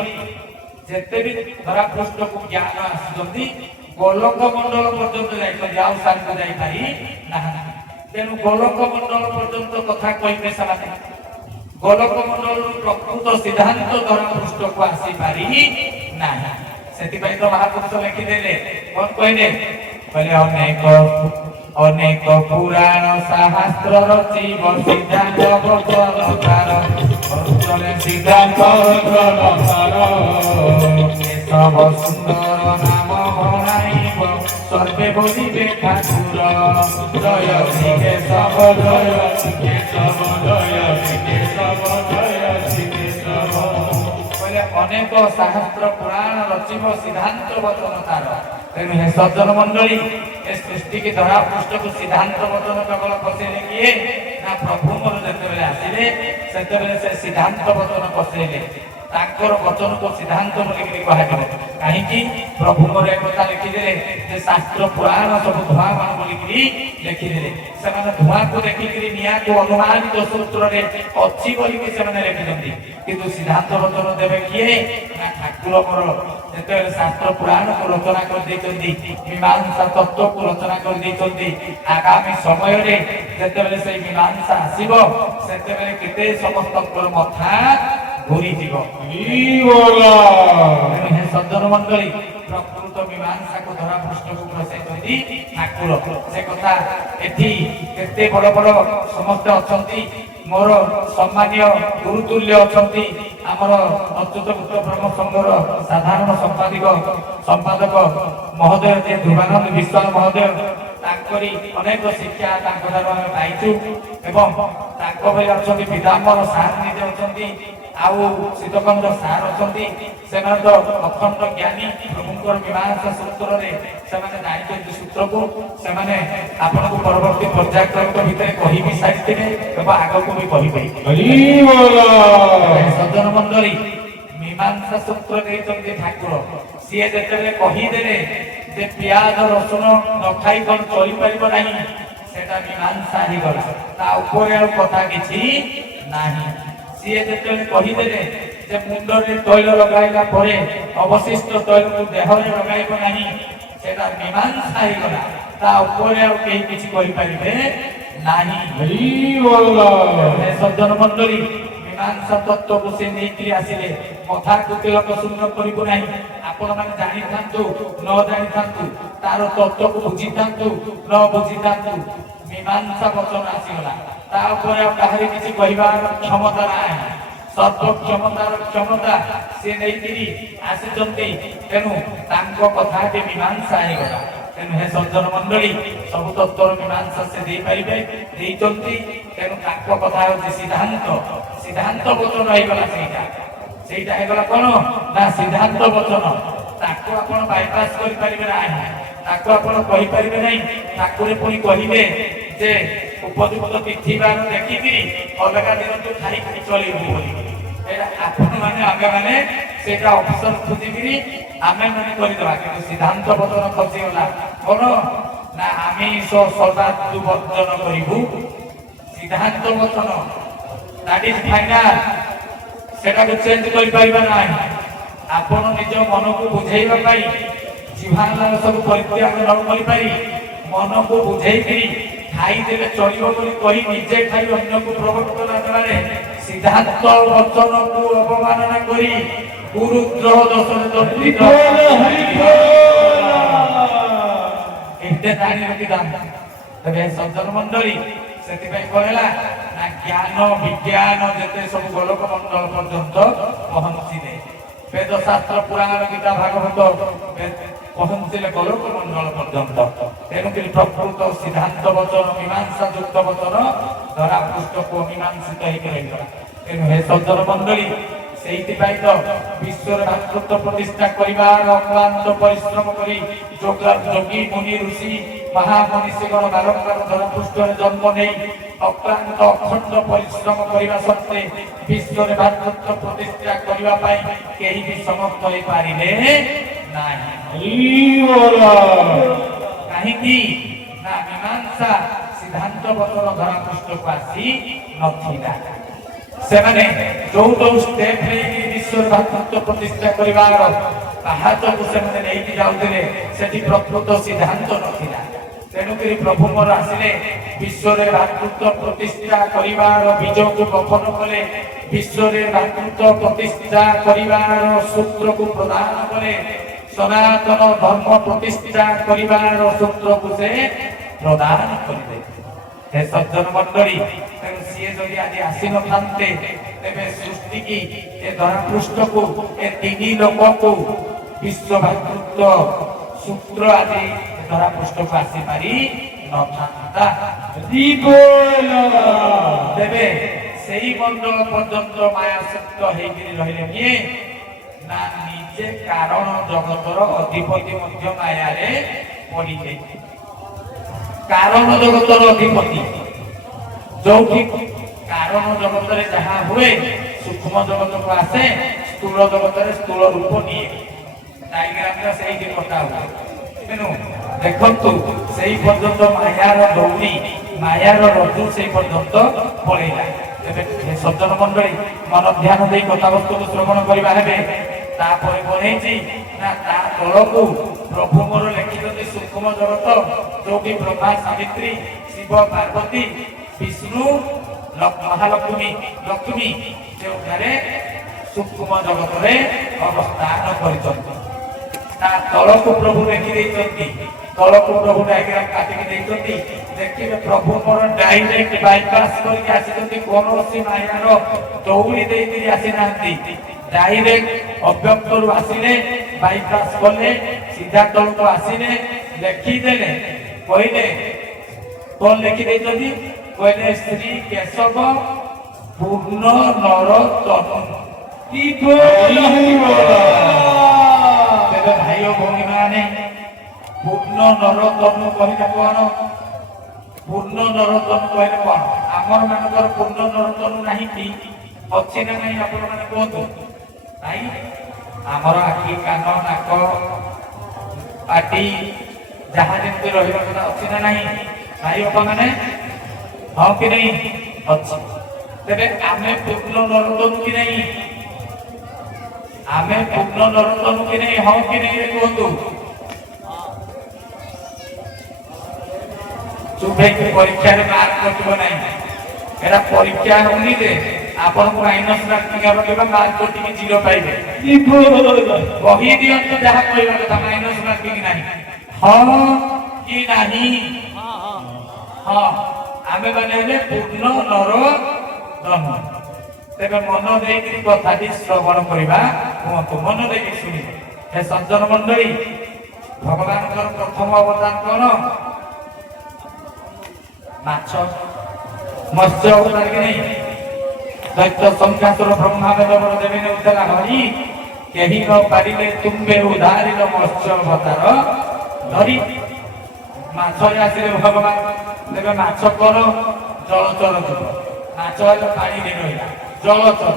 ଯେତେ ବି ଧରା ପୃଷ୍ଠକୁ ଜ୍ଞାନ ଆସୁଛନ୍ତି ଗୋଲକ ମଣ୍ଡଳ ପର୍ଯ୍ୟନ୍ତ ଯାଇଛନ୍ତି ଆଉ ସାରକୁ ଯାଇପାରି ନାହାନ୍ତି। ତେଣୁ ଗୋଲକ ମଣ୍ଡଳ ପର୍ଯ୍ୟନ୍ତ କଥା କହିବେ ସେମାନେ ଗୋଲକ ମଣ୍ଡଳରୁ ପ୍ରକୃତ ସିଦ୍ଧାନ୍ତ ଧରା ପୃଷ୍ଠକୁ ଆସିପାରି ନାହିଁ। ସେଥିପାଇଁ ତ ମହାପୁରୁଷ ଲେଖିଦେଲେ କଣ କହିଲେ କହିଲେ ଅନେକ ପୁରାଣ ଶାସ୍ତ୍ର ରଚିବ ସିଦ୍ଧାନ୍ତ ବଚନକାର ସିଦ୍ଧାନ୍ତ ଏସବ ସୁନ୍ଦର ନାମ ବନାଇବ ସର୍ବେ ବୋଲିବେ ଠାକୁର ଜୟ ଶ୍ରୀ କେଶବ ଜୟ ଶ୍ରୀ କେଶବ ଜୟ ଶ୍ରୀ କେଶବ ଜୟ ଶ୍ରୀ କେଶବ କହିଲେ ଅନେକ ଶାସ୍ତ୍ର ପୁରାଣ ରଚିବ ସିଦ୍ଧାନ୍ତ ବଚନ ତାର। ତେଣୁ ହେ ସଜ୍ଜନ ମଣ୍ଡଳୀ ଏ ସୃଷ୍ଟିକି ଧରା ପୃଷ୍ଠକୁ ସିଦ୍ଧାନ୍ତ ବଚନ କେବଳ ପଶେଇଲେ କିଏ ନା ପ୍ରଭୁ ମୋର ଯେତେବେଳେ ଆସିଲେ ସେତେବେଳେ ସେ ସିଦ୍ଧାନ୍ତ ବଚନ ପଶେଇଲେ ତାଙ୍କର ବଚନକୁ ସିଦ୍ଧାନ୍ତ ବୋଲିକିରି କୁହାଯିବ। କାହିଁକି ପ୍ରଭୁ ମୋର ଏକଥା ଲେଖିଦେଲେ ଯେ ଶାସ୍ତ୍ର ପୁରାଣ ସବୁ ଧୂଆଁମାନ ବୋଲିକିରି ଲେଖିଦେଲେ। ସେମାନେ ଧୂଆଁକୁ ଦେଖିକିରି ନିଆଁକୁ ଅନୁମାନିତ ସୂତ୍ରରେ ଅଛି ବୋଲିକି ସେମାନେ ଲେଖିଛନ୍ତି। କିନ୍ତୁ ସିଦ୍ଧାନ୍ତ ବଚନ ଦେବେ କିଏ ନା ଠାକୁର ମୋର ଯେତେବେଳେ ଶାସ୍ତ୍ର ପୁରାଣକୁ ରଚନା କରିଦେଇଛନ୍ତି ମୀମାଂସା ତତ୍ତ୍ୱକୁ ରଚନା କରିଦେଇଛନ୍ତି। ଆଗାମୀ ସମୟରେ ଯେତେବେଳେ ସେଇ ମୀମାଂସା ଆସିବ ସେତେବେଳେ କେତେ ସମସ୍ତଙ୍କର ମଥା ଘୁରିଯିବ। ହେ ସଜ୍ଜନ ମଣ୍ଡଳୀ ପ୍ରକୃତ ମୀମାଂସାକୁ ଧରା ପୃଷ୍ଠକୁ ବସାଇଛନ୍ତି ଠାକୁର। ସେ କଥା ଏଠି କେତେ ବଡ ବଡ ସମସ୍ତେ ଅଛନ୍ତି ମୋର ସମ୍ମାନୀୟ ଗୁରୁତୁଲ୍ୟ ଅଛନ୍ତି ଆମର ଅଚ୍ୟୁତ ଗୁପ୍ତ ବ୍ରହ୍ମ ସଂଘର ସାଧାରଣ ସମ୍ପାଦକ ମହୋଦୟ ଯେ ଧ୍ରୁବାନନ୍ଦ ବିଶ୍ୱାଳ ମହୋଦୟ ତାଙ୍କରି ଅନେକ ଶିକ୍ଷା ତାଙ୍କ ଠାରୁ ଆମେ ପାଇଛୁ ଏବଂ ତାଙ୍କ ଭଳି ଅଛନ୍ତି ପିତାମ୍ବର ସାର୍ ନିଜେ ଅଛନ୍ତି ଆଉ ଶୀତକନ୍ଦ ସାର୍ ଅଛନ୍ତି। ସେମାନେ ତ ଅଖଣ୍ଡ ଜ୍ଞାନୀ ପ୍ରଭୁଙ୍କର ମୀମାଂସା ସୂତ୍ରରେ ସେମାନେ ଜାଣିଛନ୍ତି ସୂତ୍ରକୁ ସେମାନେ ଆପଣଙ୍କୁ ପରବର୍ତ୍ତୀ ପର୍ଯ୍ୟାୟକ୍ରମିକ ଭିତରେ କହିବି ସାରିଥିବେ ଏବଂ ଆଗକୁ ବି କହିବେ। ସଜ୍ଜନ ମଣ୍ଡଳୀ ମୀମାଂସା ସୂତ୍ର ଦେଇଛନ୍ତି ଠାକୁର। ସିଏ ଯେତେବେଳେ କହିଦେଲେ ଯେ ପିଆଜ ରସୁଣ ନ ଖାଇ କଣ ଚଳିପାରିବ ନାହିଁ ସେଟା ମୀମାଂସା ହେଇଗଲା। ତା ଉପରେ ଆଉ କଥା କିଛି ନାହିଁ। ସିଏ ଯେତେବେଳେ କହିଦେଲେ ଯେ ମୁଣ୍ଡରେ ତୈଳ ଲଗାଇଲା ପରେ ଅବଶିଷ୍ଟ ତୈଳକୁ ଦେହରେ ଲଗାଇବ ନାହିଁ ସେଟା ମୀମାଂସା ହେଇଗଲା। ତା ଉପରେ ଆଉ କେହି କିଛି କହିପାରିବେ ନାହିଁ। ସଜ୍ଜନ ମଣ୍ଡଳୀ ମୀମାଂସା ତତ୍ତ୍ୱକୁ ସେ ନେଇକି ଆସିଲେ କଥାକୁ ତିଳକ ଶୂନ୍ୟ କରିବୁ ନାହିଁ। ଆପଣମାନେ ଜାଣିଥାନ୍ତୁ ନ ଜାଣିଥାନ୍ତୁ ତାର ତତ୍ତ୍ୱକୁ ବୁଝିଥାନ୍ତୁ ନ ବୁଝିଥାନ୍ତୁ ମୀମାଂସା ବଚନ ଆସିଗଲା। ତା ଉପରେ ଆଉ କାହାରି କିଛି କହିବାର କ୍ଷମତା ନାହିଁ। ସର୍ବ କ୍ଷମତାର କ୍ଷମତା ସେ ନେଇକିରି ଆସିଛନ୍ତି। ତେଣୁ ତାଙ୍କ କଥାଟି ମୀମାଂସା ହେଇଗଲା। ତେଣୁ ହେ ସଜ୍ଜନ ମଣ୍ଡଳୀ ସବୁ ତତ୍ତ୍ୱର ମୀମାଂସା ସେ ଦେଇପାରିବେ ଦେଇଛନ୍ତି। ତେଣୁ ତାଙ୍କ କଥା ହେଉଛି ସିଦ୍ଧାନ୍ତ ବଚନ ହେଇଗଲା। ସେଇଟା ହେଇଗଲା କଣ ନା ସିଦ୍ଧାନ୍ତ ବଚନ। ତାକୁ ଆପଣ ବାଇପାସ୍ କରିପାରିବେ ନାହିଁ। ତାକୁ ଆପଣ କହିପାରିବେ ନାହିଁ। ଠାକୁରେ ପୁଣି କହିବେ ଯେ ଉପଯୁକ୍ତ ତିଥିବାର ଦେଖିକିରି ଅଲଗା ଦିନକୁ ଖାଇକି ଚଳିବୁ ବୋଲି। ଏଇଟା ଆପଣମାନେ ଆମେମାନେ ସେଇଟା ଅପସନ୍ ଖୋଜିକିରି ଆମେମାନେ କରିଦେବା। କିନ୍ତୁ ସିଦ୍ଧାନ୍ତ ବଚନ ଖସିଗଲା କଣ ନା ଆମିଷ ସଦାକୁ ବର୍ଜନ କରିବୁ। ସିଦ୍ଧାନ୍ତ ବଚନ ଦ୍ୟାଟ୍ ଇଜ୍ ଫାଇନାଲ। ସେଟାକୁ ଚେଞ୍ଜ କରିପାରିବା ନାହିଁ। ଆପଣ ନିଜ ମନକୁ ବୁଝେଇବା ପାଇଁ ଜିହ୍ୱାର ସବୁ ପରିତ୍ୟାଗ ନ କରିପାରି ମନକୁ ବୁଝେଇକିରି ଖାଇଦେଲେ ଚଳିବ ବୋଲି କହି ନିଜେ ଖାଇ ଅନ୍ୟକୁ ପ୍ରବର୍ତ୍ତନ କଲାବେଳେ ସିଦ୍ଧାନ୍ତ ବଚନକୁ ଅବମାନନା କରି ଗୁରୁଦ୍ରୋହ ଦୋଷରେ ଦଣ୍ଡିତ ଏତେ ଜାଣି ରଖିଥାନ୍ତି। ତେବେ ସଜ୍ଜନ ମଣ୍ଡଳୀ ସେଥିପାଇଁ କହିଲା ନା ଜ୍ଞାନ ବିଜ୍ଞାନ ଯେତେ ସବୁ ଗୋଲକ ମଣ୍ଡଳ ପର୍ଯ୍ୟନ୍ତ ପହଞ୍ଚିଲେ ବେଦ ଶାସ୍ତ୍ର ପୁରାଣ ଗୀତା ଭାଗବତ ପହଞ୍ଚିଲେ ଗୋଲକ ମଣ୍ଡଳ ପର୍ଯ୍ୟନ୍ତ। ତେଣୁକରି ପ୍ରକୃତ ସିଦ୍ଧାନ୍ତ ବଚନ ମୀମାଂସା ଯୁକ୍ତ ବଚନ ଧରା ପୃଷ୍ଠକୁ ଅମୀମାଂସିତ ହେଇକି ରହିଗଲା। ତେଣୁ ହେ ସଜ୍ଜନ ମଣ୍ଡଳୀ ସେଇଥିପାଇଁ ତ ବିଶ୍ୱରେ ଭାତୃତ୍ୱ ପ୍ରତିଷ୍ଠା କରିବାର ଅକ୍ଳାନ୍ତ ପରିଶ୍ରମ କରି ଯୋଗୀ ମୁନି ଋଷି ମହାମନୀଷୀଗଣ ବାରମ୍ବାର ଧରା ପୃଷ୍ଠରେ ଜନ୍ମ ନେଇ ଅକ୍ଳାନ୍ତ ଅଖଣ୍ଡ ପରିଶ୍ରମ କରିବା ସତ୍ତ୍ୱେ ବିଶ୍ୱରେ ଭାତୃତ୍ୱ ପ୍ରତିଷ୍ଠା କରିବା ପାଇଁ କେହି ବି ସମର୍ଥ ହେଇପାରିଲେ ନାହିଁ। କାହିଁକି ନା ମୀମାଂସା ସିଦ୍ଧାନ୍ତ ବଚନ ଧରା ପୃଷ୍ଠକୁ ଆସି ନଥିଲା। ସେମାନେ ଯୋଉ ଯୋଉ ଷ୍ଟେପ ନେଇକି ବିଶ୍ୱର ଭାତୃତ୍ୱ ପ୍ରତିଷ୍ଠା କରିବାର ପାହାଚକୁ ସେମାନେ ନେଇକି ଯାଉଥିଲେ ସେଠି ପ୍ରକୃତ ସିଦ୍ଧାନ୍ତ ନଥିଲା। ତେଣୁକରି ପ୍ରଭୁ ମୋର ଆସିଲେ ବିଶ୍ୱରେ ଭାତୃତ୍ୱ ପ୍ରତିଷ୍ଠା କରିବାର ବୀଜକୁ ବପନ କଲେ, ବିଶ୍ୱରେ ଭାତୃତ୍ୱ ପ୍ରତିଷ୍ଠା କରିବାର ସୂତ୍ରକୁ ପ୍ରଦାନ କଲେ, ସନାତନ ଧର୍ମ ପ୍ରତିଷ୍ଠା କରିବାର ସୂତ୍ରକୁ ସେ ପ୍ରଦାନ କରିଦେଲେ। हे सज्जन मंडली तेणु सी जदि आज आसी नथान्ते तेबे सृष्टि की ए धरापृष्ठ को ए तीन लोक को विश्व भातृत्व सूत्र आज धरापृष्ठ को आसी पारी नथान्ता। तेबे सेही मंडल पर्यंत माया सत्य हेगिरी रहिले किए ना निजे कारण जगतर अधिपति मध्य माया रे पड़ी जाय। कारण जगतर अधिपति जो कारण जगत जहाँ हुए सूक्ष्म जगत को आसे, स्थूल जगत स्थूल रूप निये। डायग्राम से कटा हुआ तेणु देखु से पर्यंत मायार दौड़ी मायार रज्जु से पर्यंत पलैला। सज्जन मंडली मन ध्यान दे कथावस्तु को श्रवण करवा बढ़े ना ता तलकू प्रभु मोर लिखिं सूक्ष्म जगत जो ब्रह्मा सावित्री शिव पार्वती विष्णु महालक्ष्मी लक्ष्मी से सूक्ष्म जगत में अवस्थान कर तलकू प्रभु लिखि तलकू प्रभु डायग्राम काटिकी देखिए प्रभु मोर डायरेक्ट बाईपास करके कौन मायार दौड़ी देती आसी ना डायरेक्ट अव्यक्त आसिले बाईपास कले सीधा तल को आसिले लिखिदेले कहले कौन लिखिदे कहले श्री केशव पूर्ण नर तनु। भाई भौणी मैंने पूर्ण नर तनु कहले कौन? पूर्ण नर तनु कहले कौन? आमर मानकर पूर्ण नर तनु नहीं कि अच्छी ना नहीं आप कहतु नहीं आमर आखि कान नाक पाटी जहाँ जमी रही अच्छी ना नहीं भाई बापा मैंने हाँ कि नहीं अच्छी। तेरे आमे पूर्ण नरतनु कि नहीं? आमे पूर्ण नरतनु कि नहीं? हाँ कि नहीं कहतु चुप परीक्षा मार्क कटो ना एटा परीक्षा होनी दे आपण को माइनस मार्किंग रखिबा मार्क कटिके जीरो पाइबे कहि दियंतु जहाँ कहबा कथा माइनस मार्किंग नहीं हां कि नहीं हां आमे माने पूर्ण नर धर्म। तेबे मन देकी कथाटी श्रवण करबा हुंतु मन देकी सुनि। हे सज्जन मंडली भगवान प्रथम अवतार कौन? माछ मत्स्य अवतार कि नहीं? दैत्य संख्यासुर ब्रह्मा देव देवी उद्धार हरि कही न पारिले तुम्बे उधारी मत्स्य अवतार धरी माछ आसिले भगवान तेरे माछ कौन? जलचर जीव माछ पानी दे रहा जलचर।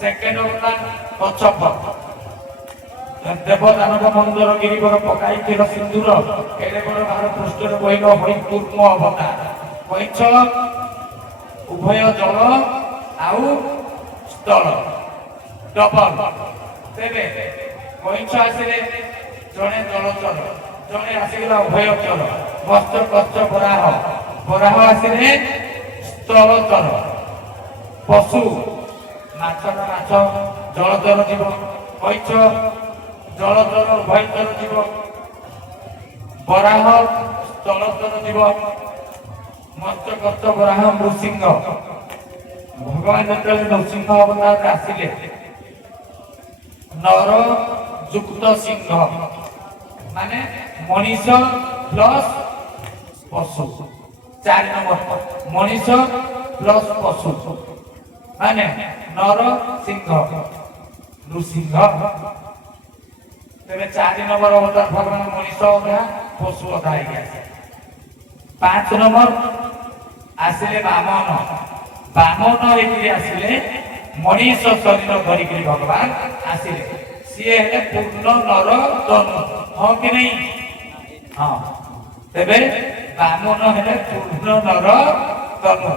सेकेंड अवतार कच्छप देवदानव मंदर गिरिवर पकाई सिंदूर केड़े बड़ बाहर पृष्ठ कहल हई कूर्म अवतार कैछ उभय जल आउ स्थल डबल। तेरे कैछ आसिले जड़े जलचर जड़े आसीगला उभयचर मत्स्य कच्छ बराह बराह आसिले स्थलचर पशु माछ माछ जलचर जीव कैछ जलचर उभयचर जीव बराह स्थलचर जीव मत्स्य कच्छ बराह नृसिंह। भगवान जो नृसिंह अवतार आसिले नर युक्त सिंह माने मनीष प्लस पशु 4 नंबर मनीष प्लस पशु माने नर सिंह नृसिंह। तेरे 4 नंबर अवतार भगवान मनीष अवतार पशु अवतार 5 नंबर आसिले बामन बामन होइकरी आसिले मनीष शरीर धरिकरी भगवान आसिले सी है पूर्ण नर तनु हाँ कि नहीं? हाँ तेरे बामन है पूर्ण नर तनु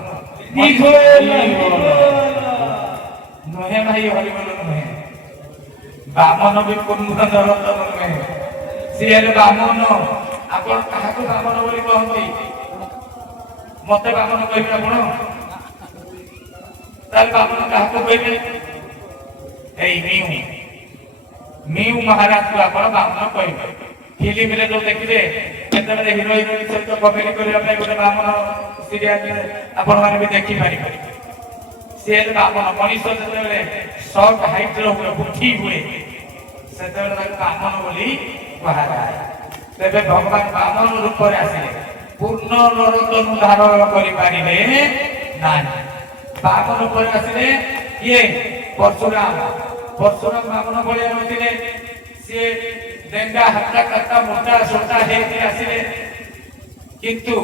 ନୁହେଁ ଭାଇ ହରିବୋଲ ନୁହେଁ, ବାମନ ବି ପୂର୍ଣ୍ଣ ନରୋତ୍ତମ ନୁହେଁ, ସିଏ ହେଲେ ବାମନ। ଆପଣ କାହାକୁ ବାମନ ବୋଲି କହନ୍ତି? ମତେ ବାମନ କହିବେ ଆପଣ? ତାହେଲେ ବାମନ କାହାକୁ କହିବେ? ଏଇ ମିଉ ମହାରାଜକୁ ଆପଣ ବାମନ କହିବେ। ଫିଲ୍ମରେ ଯୋଉ ଦେଖିବେ କେତେବେଳେ ହିରୋଇନ ସହିତ କମେଡି କରିବା ପାଇଁ ଗୋଟେ ବାମନ ସିରିଏଲରେ ଆପଣ ମାନେ ବି ଦେଖିପାରିବେ। ସିଏ ହେଲେ ବାମନ। ମଣିଷ ଯେତେବେଳେ ସର୍ଟ ହାଇଟର ହୁଏ, ବୁଦ୍ଧି ହୁଏ, ସେତେବେଳେ ତାକୁ ବାମନ ବୋଲି କୁହାଯାଏ। ତେବେ ଭଗବାନ ବାମନ ରୂପରେ ଆସିଲେ, ପୂର୍ଣ୍ଣ ନରୋତ୍ତମ ଧାରଣ କରିପାରିଲେ ନାହିଁ। ବାମନ ରୂପରେ ଆସିଲେ କିଏ? ପରଶୁରାମ। ପରଶୁରାମ ବାମନ ଭଳିଆ ନଥିଲେ, ସିଏ ଡେଙ୍ଗା ହାତା କାଟା ମୋଟା ସୋଟା ହେଇକି ଆସିଲେ, କିନ୍ତୁ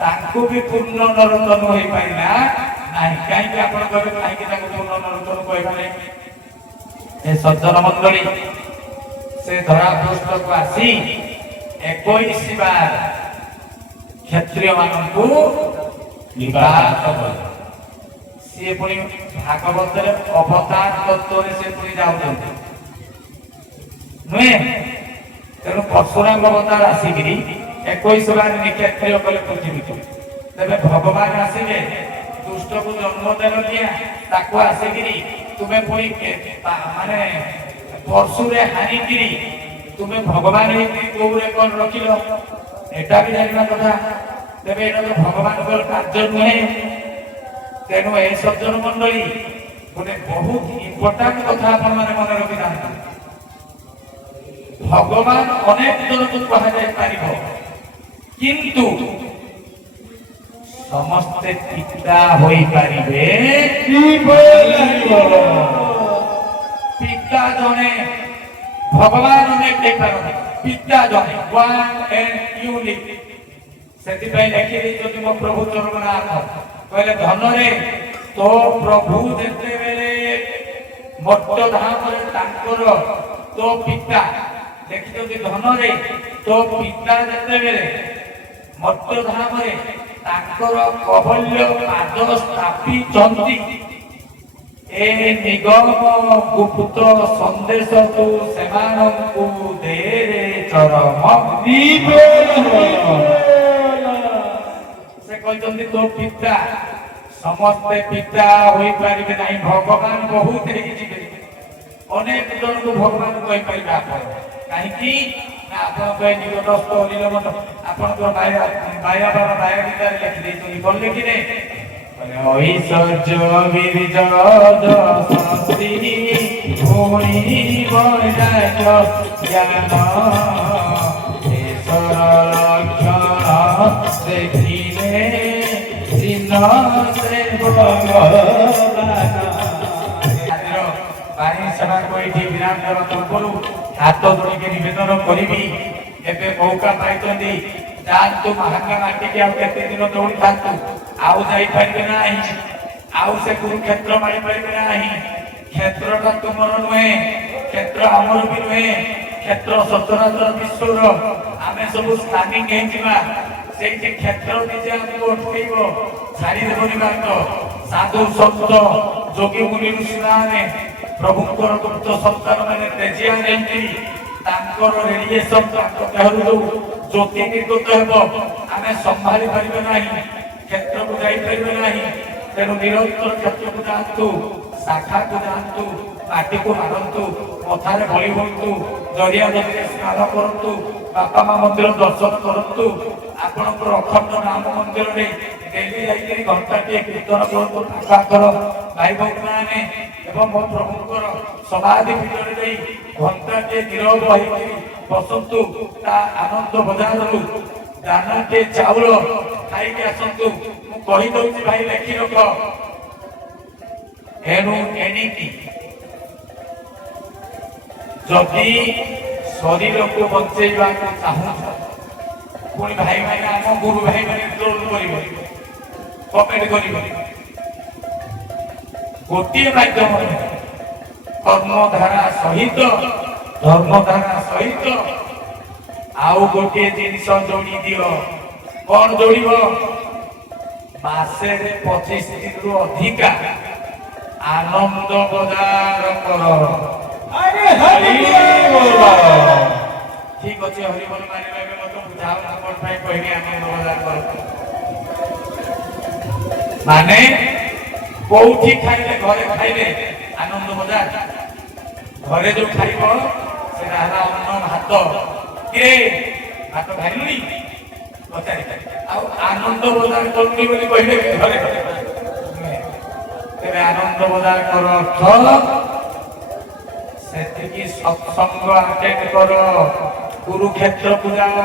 ତାଙ୍କୁ ବି ପୂର୍ଣ୍ଣ ନରୋତ୍ତମ ହେଇପାରିଲା ନାହିଁ। କାହିଁକି ଆପଣ କହିବେ କାହିଁକି ତାଙ୍କୁ ପୂର୍ଣ୍ଣ ନରୋତ୍ତମ କହିପାରିଲେ? ଏ ସଜ୍ଜନ ମଣ୍ଡଳୀ, ସେ ଧରା ପୃଷ୍ଠକୁ ଆସି 21 ବାର କ୍ଷତ୍ରିୟ ମାନଙ୍କୁ ବିବାହ କଲେ। ସିଏ ପୁଣି ଭାଗବତରେ ଅବତାର ତତ୍ତ୍ୱରେ ସେ ପୁଣି ଯାଉଛନ୍ତି ନୁହେଁ। ତେଣୁ ପରଶୁରାମ ଅବତାର ଆସିକିରି 21 ବାର ନିକ୍ଷତ୍ରିୟ କଲେ ପୃଥିବୀକୁ। ତେବେ ଭଗବାନ ଆସିଲେ, ଦୁଷ୍ଟକୁ ଜନ୍ମ ଦେଲ କିଆ, ତାକୁ ଆସିକିରି ତୁମେ ପୁଣି ମାନେ ପରଶୁରେ ହାରିକିରି ତୁମେ ଭଗବାନ ହେଇକିରି କୋଉରେ କଣ ରଖିଲ, ଏଟା ବି ଜାଣିବା କଥା। ତେବେ ଏଇଟା ତ ଭଗବାନଙ୍କର କାର୍ଯ୍ୟ ନୁହେଁ। ତେଣୁ ଏହି ସଜ୍ଜନ ମଣ୍ଡଳୀ, ଗୋଟେ ବହୁତ ଇମ୍ପୋର୍ଟାଣ୍ଟ କଥା ଆପଣ ମାନେ ମନେ ରଖିଥାନ୍ତି। ଭଗବାନ ଅନେକ ଜଣକୁ କୁହାଯାଇ ପାରିବ, କିନ୍ତୁ ସମସ୍ତେ ପିତା ହୋଇପାରିବେ। ପିତା ଜଣେ, ଭଗବାନ ଅନେକ ହେଇପାରନ୍ତି, ପିତା ଜଣେ, ୱାନ୍ ଆଣ୍ଡ ୟୁନିକ୍। ସେଥିପାଇଁ ଲେଖିଦେଇଛନ୍ତି ମୋ ପ୍ରଭୁ ଚରଣନାଥ, କହିଲେ ଧନରେ ତୋ ପ୍ରଭୁ ଯେତେବେଳେ ମର୍ତ୍ତ୍ୟ ଧାମରେ ତାଙ୍କର ତୋ ପିତା, ଦେଖିଛନ୍ତି ଧନରେ ତୋ ପିତା ଯେତେବେଳେ ମର୍ତ୍ତ୍ୟ ଧାମରେ ତାଙ୍କର କବଲ୍ୟ ପାଦ ସ୍ଥାପିଛନ୍ତି, ଏ ନିଗମ ଗୁପ୍ତ ସନ୍ଦେଶ ତୁ ସେମାନଙ୍କୁ ଦେରେ ଚରମ। ସେ କହିଛନ୍ତି ତୋ ପିତା, ସମସ୍ତେ ପିତା ହୋଇପାରିବେ ନାହିଁ। ଭଗବାନ ବହୁତ ହେଇଯିବେ, ଅନେକ ଜଣଙ୍କୁ ଭଗବାନ କହିପାରିବେ ଆପଣ। କାହିଁକି ନା ଆପଣଙ୍କ ନିକଟସ୍ଥ ନିଲମନ ଆପଣଙ୍କର ମାୟା ବାବା ମାୟା ଗୀତାରେ ଲେଖିଦେଇଛନ୍ତି। କଣ ଲେଖିଲେ? ଐଶ୍ୱର୍ଯ୍ୟ ବୀର୍ଯ ଯଶସ୍ତି ଭୂଣି ବୈରାଗ୍ୟ ଜ୍ଞାନ ଈଶ୍ୱର ଲକ୍ଷଣ ଦେଖିଲେ ସିନ ସେ ବାଣୀ ସେବାକୁ ଏଇଠି ବିରାଟ ଦେବା ପୂର୍ବରୁ ହାତ ଯୋଡ଼ିକି ନିବେଦନ କରିବି, ଏବେ ମୌକା ପାଇଛନ୍ତି, ଯାଆନ୍ତୁ ମହାଙ୍ଗା ମାଟିକି ଆଉ କେତେ ଦିନ ଦୌଡ଼ିଥାନ୍ତୁ, ଆଉ ଯାଇପାରିବେ ନାହିଁ, ଆଉ ସେ କୁରୁକ୍ଷେତ୍ର ମାରିପାରିବେ ନାହିଁ। କ୍ଷେତ୍ରଟା ତୁମର ନୁହେଁ, କ୍ଷେତ୍ର ଆମର ବି ନୁହେଁ, କ୍ଷେତ୍ର ସଚରାଚର ବିଶ୍ୱର। ଆମେ ସବୁ ସ୍ଥାନିକ ହେଇଯିବା, ସେଇଠି କ୍ଷେତ୍ର ନିଜେ ଆମକୁ ଅଟକେଇବ, ଛାଡ଼ିଦେବନି ବାଟ। ସାଧୁ ସନ୍ତ ଯୋଗୀ ମୁନି ଋଷିମାନେ ପ୍ରଭୁଙ୍କର ଗୁପ୍ତ ସନ୍ତାନ ମାନେ ତେଜିଆ ନେଇକି ତାଙ୍କର ରେଡିଏସନ ତାଙ୍କ ଦେହରୁ ଯୋଉ ଜ୍ୟୋତି ନିର୍ଗତ ହେବ, ଆମେ ସମ୍ଭାଳି ପାରିବେ ନାହିଁ, କ୍ଷେତ୍ରକୁ ଯାଇପାରିବେ ନାହିଁ। ତେଣୁ ନିରନ୍ତର କ୍ଷେତ୍ରକୁ ଯାଆନ୍ତୁ, ଶାଖାକୁ ଯାଆନ୍ତୁ, ମାଟିକୁ ମାରନ୍ତୁ, ମଥାରେ ବଳି ହୁଅନ୍ତୁ, ଜରିଆ ନଦୀରେ ସ୍ନାନ କରନ୍ତୁ, ବାପା ମା ମନ୍ଦିର ଦର୍ଶନ କରନ୍ତୁ, ଆପଣଙ୍କର ଅଖଣ୍ଡ ନାମ ମନ୍ଦିରରେ ଡେଲି ଯାଇକରି ଘଣ୍ଟାଟିଏ କୀର୍ତ୍ତନ କରନ୍ତୁ। ତାଙ୍କର ଭାଇ ଭଉଣୀମାନେ ଏବଂ ମୋ ପ୍ରଭୁଙ୍କର ସମାଧି ଭିତରେ ଯାଇ ଘଣ୍ଟାଟିଏ ନିରବ ହେଇକି ବସନ୍ତୁ। ତା ଆନନ୍ଦ ବଜାରରୁ ଦାନାଟିଏ ଚାଉଳ ଖାଇକି ଆସନ୍ତୁ। ମୁଁ କହିଦଉଛି ଭାଇ, ଲେଖି ରଖ। ଏଣୁ ଏଣିକି ଯଦି ଶରୀରକୁ ବଞ୍ଚେଇବାକୁ ଚାହୁଁଛ, ପୁଣି ଭାଇମାନେ ଆମ ଗୁରୁ ଭାଇମାନେ ଟ୍ରୋଲ କରିବେ, କମେଣ୍ଟ କରିବେ, ଗୋଟିଏ ମାଧ୍ୟମ କର୍ମଧାରା ସହିତ ଧର୍ମଧାରା ସହିତ ଆଉ ଗୋଟିଏ ଜିନିଷ ଯୋଡ଼ି ଦିଅ। କଣ ଯୋଡ଼ିବ? ମାସରେ 25 ଦିନରୁ ଅଧିକା ଆନନ୍ଦ ବଜାର କର। ଆରେ ହରି ବୋଲ। ଠିକ ଅଛି, ହରିବୋଲ ମାରିବା ଏବେ ମତେ ବୁଝାଅ ଆପଣ ପାଇଁ କହିବି ଆନନ୍ଦ ବଜାର କର ମାନେ କୋଉଠି ଖାଇଲେ, ଘରେ ଖାଇଲେ ଆନନ୍ଦ ବଜାର, ଘରେ ଯୋଉ ଖାଇବ ସେଟା ହେଲା ଅନ୍ନ ଭାତ। କିରେ ଭାତ ଖାଇଲୁଣି ପଚାରି, ଆଉ ଆନନ୍ଦ ବଜାର କରୁନି ବୋଲି କହିଲେ ଘରେ। ତେବେ ଆନନ୍ଦ ବଜାର କର ଅର୍ଥ ସେତିକି ସତ୍ସଙ୍ଗ ଆଟେଣ୍ଡ କର, କୁରୁକ୍ଷେତ୍ରକୁ ଯାଅ,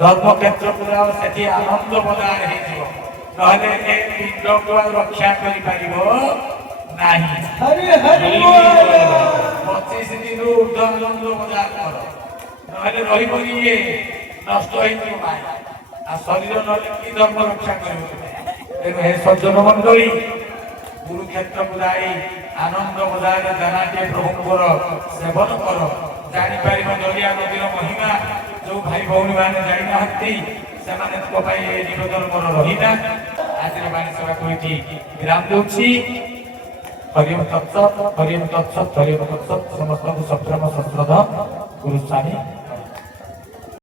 ଧର୍ମକ୍ଷେତ୍ରକୁ ଯାଅ, ସେଠି ଆନନ୍ଦ ବଜାର ହେଇଯିବ। ନହେଲେ ଏ ପିଣ୍ଡକୁ ଆଉ ରକ୍ଷା କରିପାରିବ ନାହିଁ। ହରି ହରି ବୋଲ। 25 ଦିନରୁ ଉର୍ଦ୍ଧ୍ୱ ଆନନ୍ଦ ବଜାର କର, ନହେଲେ ରହିବନି, ଇଏ ନଷ୍ଟ ହେଇଯିବ ମାୟା। ଆଉ ଶରୀର ନହେଲେ କି ଧର୍ମ ରକ୍ଷା କରିବ? ତେଣୁ ହେ ସଜ୍ଜନ ମଣ୍ଡଳୀ, କୁରୁକ୍ଷେତ୍ରକୁ ଯାଇ ଆନନ୍ଦ ବଜାର ଦାନାଟିଏ ପ୍ରଭୁଙ୍କର ସେବନ କର, ଜାଣିପାରିବ ଦରିଆ ନଦୀର ମହିମା। ଯୋଉ ଭାଇ ଭଉଣୀ ମାନେ ଯାଇନାହାନ୍ତି ସେମାନଙ୍କ ପାଇଁ ଏ ନିବେଦନ ମୋର ରହିଲା। ଆଜିର ବାଣୀ ସଭାକୁ ଏଠି ବିରାମ ଦେଉଛି। ହରି ଓମ୍ ତତ୍ସତ୍, ହରି ଓମ୍ ତତ୍ସତ୍, ହରି ଓମ୍ ତତ୍ସତ୍। ସମସ୍ତଙ୍କୁ ସପ୍ତମ ସଶ୍ରଦ୍ଧ ଗୁରୁ ସ୍ୱାମୀ